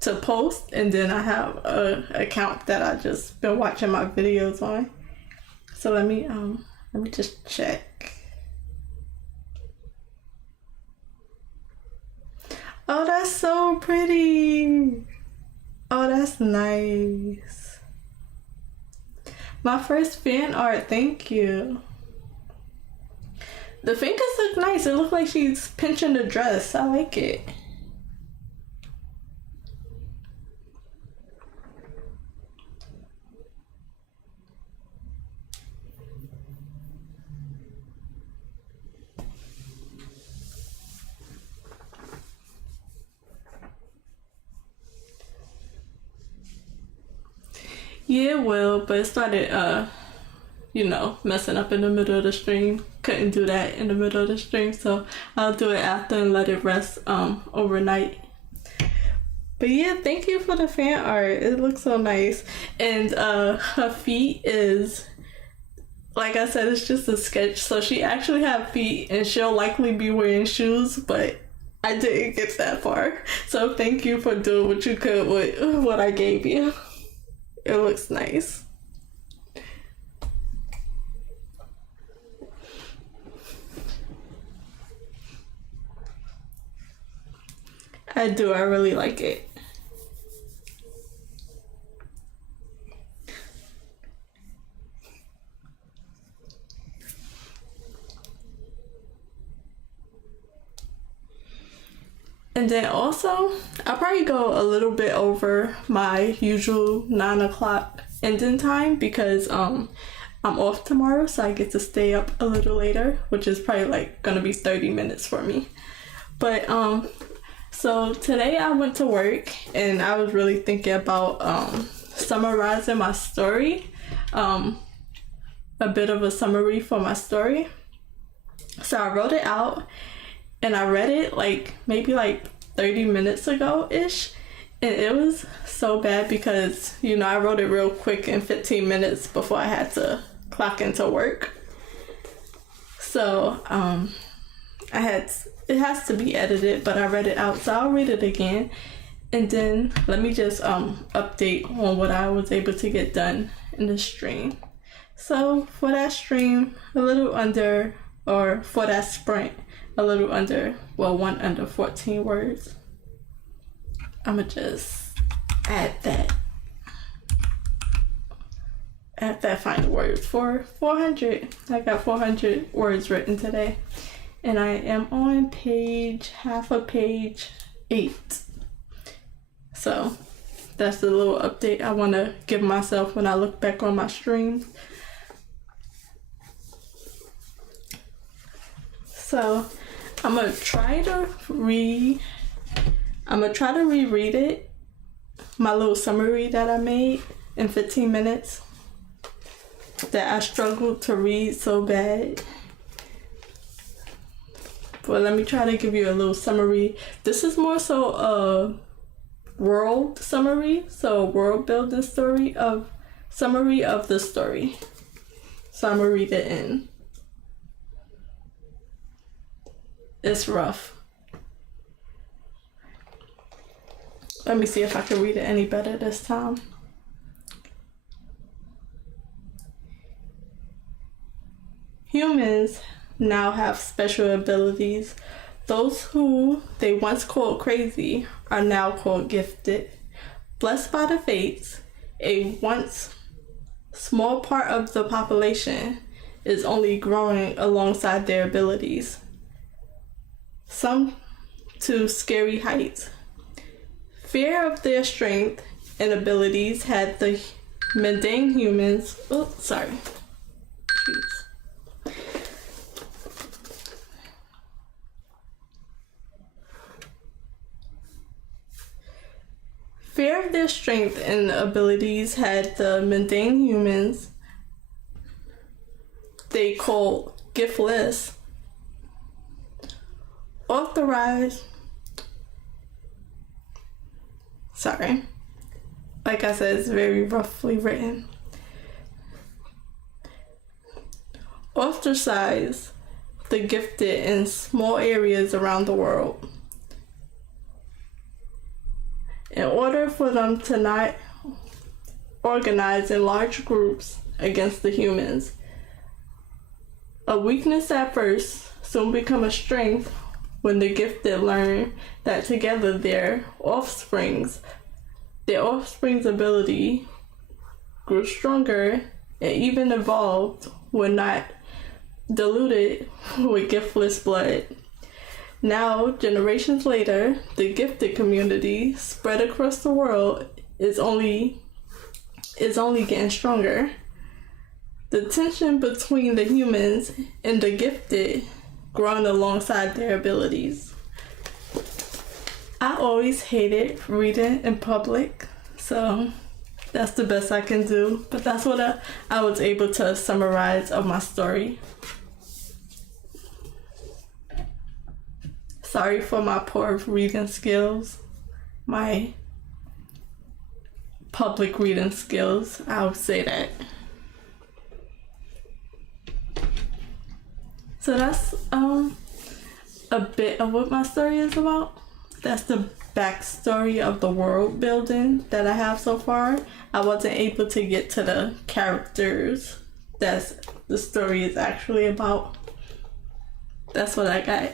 to post, and then I have a account that I just been watching my videos on. So let me just check. Oh, that's so pretty. Oh, that's nice. My first fan art, thank you. The fingers look nice. It looks like she's pinching the dress. I like it. Yeah, it will, but it started, messing up in the middle of the stream. Couldn't do that in the middle of the stream, so I'll do it after and let it rest overnight. But yeah, thank you for the fan art. It looks so nice. And her feet is, like I said, it's just a sketch. So she actually have feet, and she'll likely be wearing shoes, but I didn't get that far. So thank you for doing what you could with what I gave you. It looks nice. I do, I really like it. And then also, I'll probably go a little bit over my usual 9 o'clock ending time because I'm off tomorrow, so I get to stay up a little later, which is probably like gonna be 30 minutes for me. But so today I went to work and I was really thinking about summarizing my story, a bit of a summary for my story. So I wrote it out. And I read it maybe 30 minutes ago-ish. And it was so bad because, I wrote it real quick in 15 minutes before I had to clock into work. So it has to be edited, but I read it out. So I'll read it again. And then let me just update on what I was able to get done in the stream. So for that stream, for that sprint, a little under, 1 under 14 words. I'ma just add that final word for 400. I got 400 words written today. And I am on half of page 8. So that's the little update I want to give myself when I look back on my stream. So I'm gonna try to reread it, my little summary that I made in 15 minutes that I struggled to read so bad. But let me try to give you a little summary. This is more so a world summary, so a world building summary of the story. So I'm gonna read it in. It's rough. Let me see if I can read it any better this time. Humans now have special abilities. Those who they once called crazy are now called gifted. Blessed by the fates, a once small part of the population is only growing alongside their abilities. Some to scary heights. Fear of their strength and abilities had the mundane humans. Oh, sorry. Jeez. Fear of their strength and abilities had the mundane humans they called giftless authorized. Sorry. Like I said, it's very roughly written. Ostracize the gifted in small areas around the world. In order for them to not organize in large groups against the humans, a weakness at first soon become a strength when the gifted learn that together their offspring's ability grew stronger and even evolved when not diluted with giftless blood. Now, generations later, the gifted community spread across the world is only getting stronger. The tension between the humans and the gifted growing alongside their abilities. I always hated reading in public, so that's the best I can do. But that's what I was able to summarize of my story. Sorry for my poor reading skills, my public reading skills, I'll say that. So that's a bit of what my story is about. That's the backstory of the world building that I have so far. I wasn't able to get to the characters that the story is actually about. That's what I got.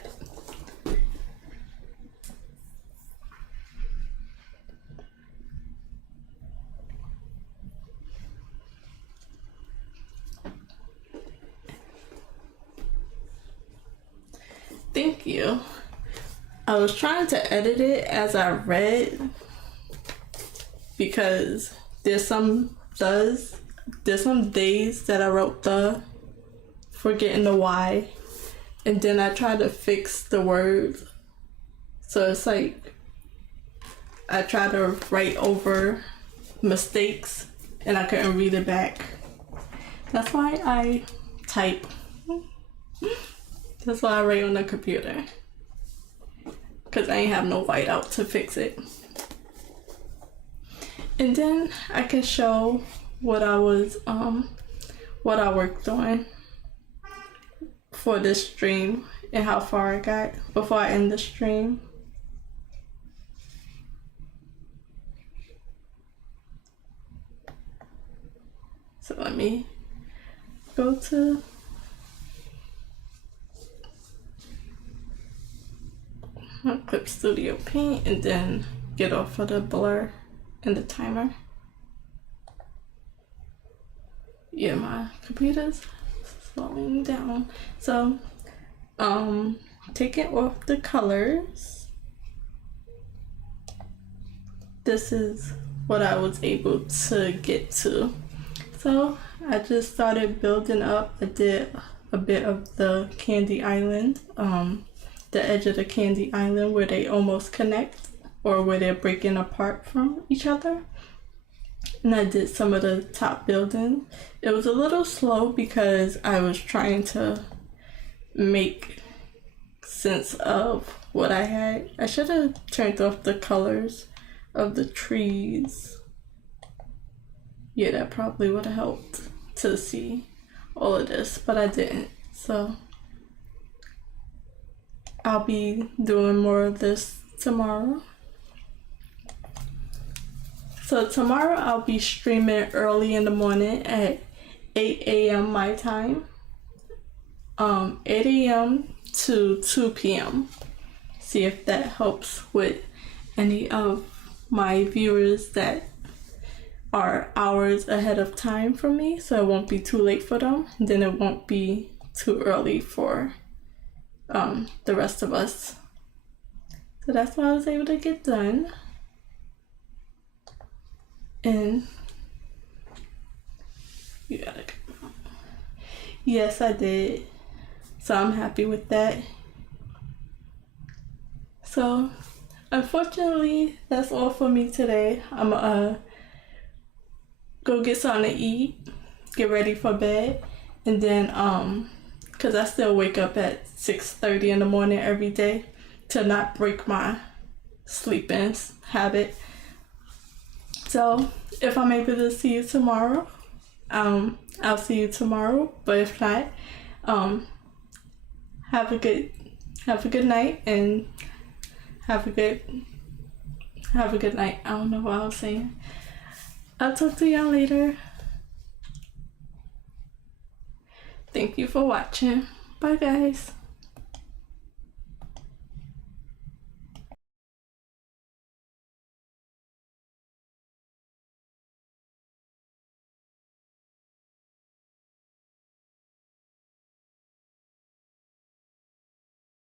Thank you. I was trying to edit it as I read because there's some days that I wrote the forgetting the Y, and then I tried to fix the words. So it's like I try to write over mistakes and I couldn't read it back. That's why I type. That's why I write on the computer. Because I ain't have no whiteout to fix it. And then I can show what I worked on for this stream and how far I got before I end the stream. So let me go to Clip Studio Paint and then get off of the blur and the timer. Yeah, my computer's slowing down. So, taking off the colors. This is what I was able to get to. So, I just started building up. I did a bit of the Candy Island, the edge of the Candy Island where they almost connect or where they're breaking apart from each other. And I did some of the top buildings. It was a little slow because I was trying to make sense of what I had. I should have turned off the colors of the trees. Yeah, that probably would have helped to see all of this, but I didn't. So I'll be doing more of this tomorrow. So tomorrow I'll be streaming early in the morning at 8 a.m. my time. 8 a.m. to 2 p.m. See if that helps with any of my viewers that are hours ahead of time from me, so it won't be too late for them, and then it won't be too early for the rest of us. So that's what I was able to get done. And you gotta go. Yes, I did. So I'm happy with that. So unfortunately, that's all for me today. I'm go get something to eat, get ready for bed, and then cause I still wake up at 6:30 in the morning every day to not break my sleeping habit. So if I'm able to see you tomorrow, I'll see you tomorrow. But if not, have a good night and have a good night. I don't know what I was saying. I'll talk to y'all later. Thank you for watching. Bye guys.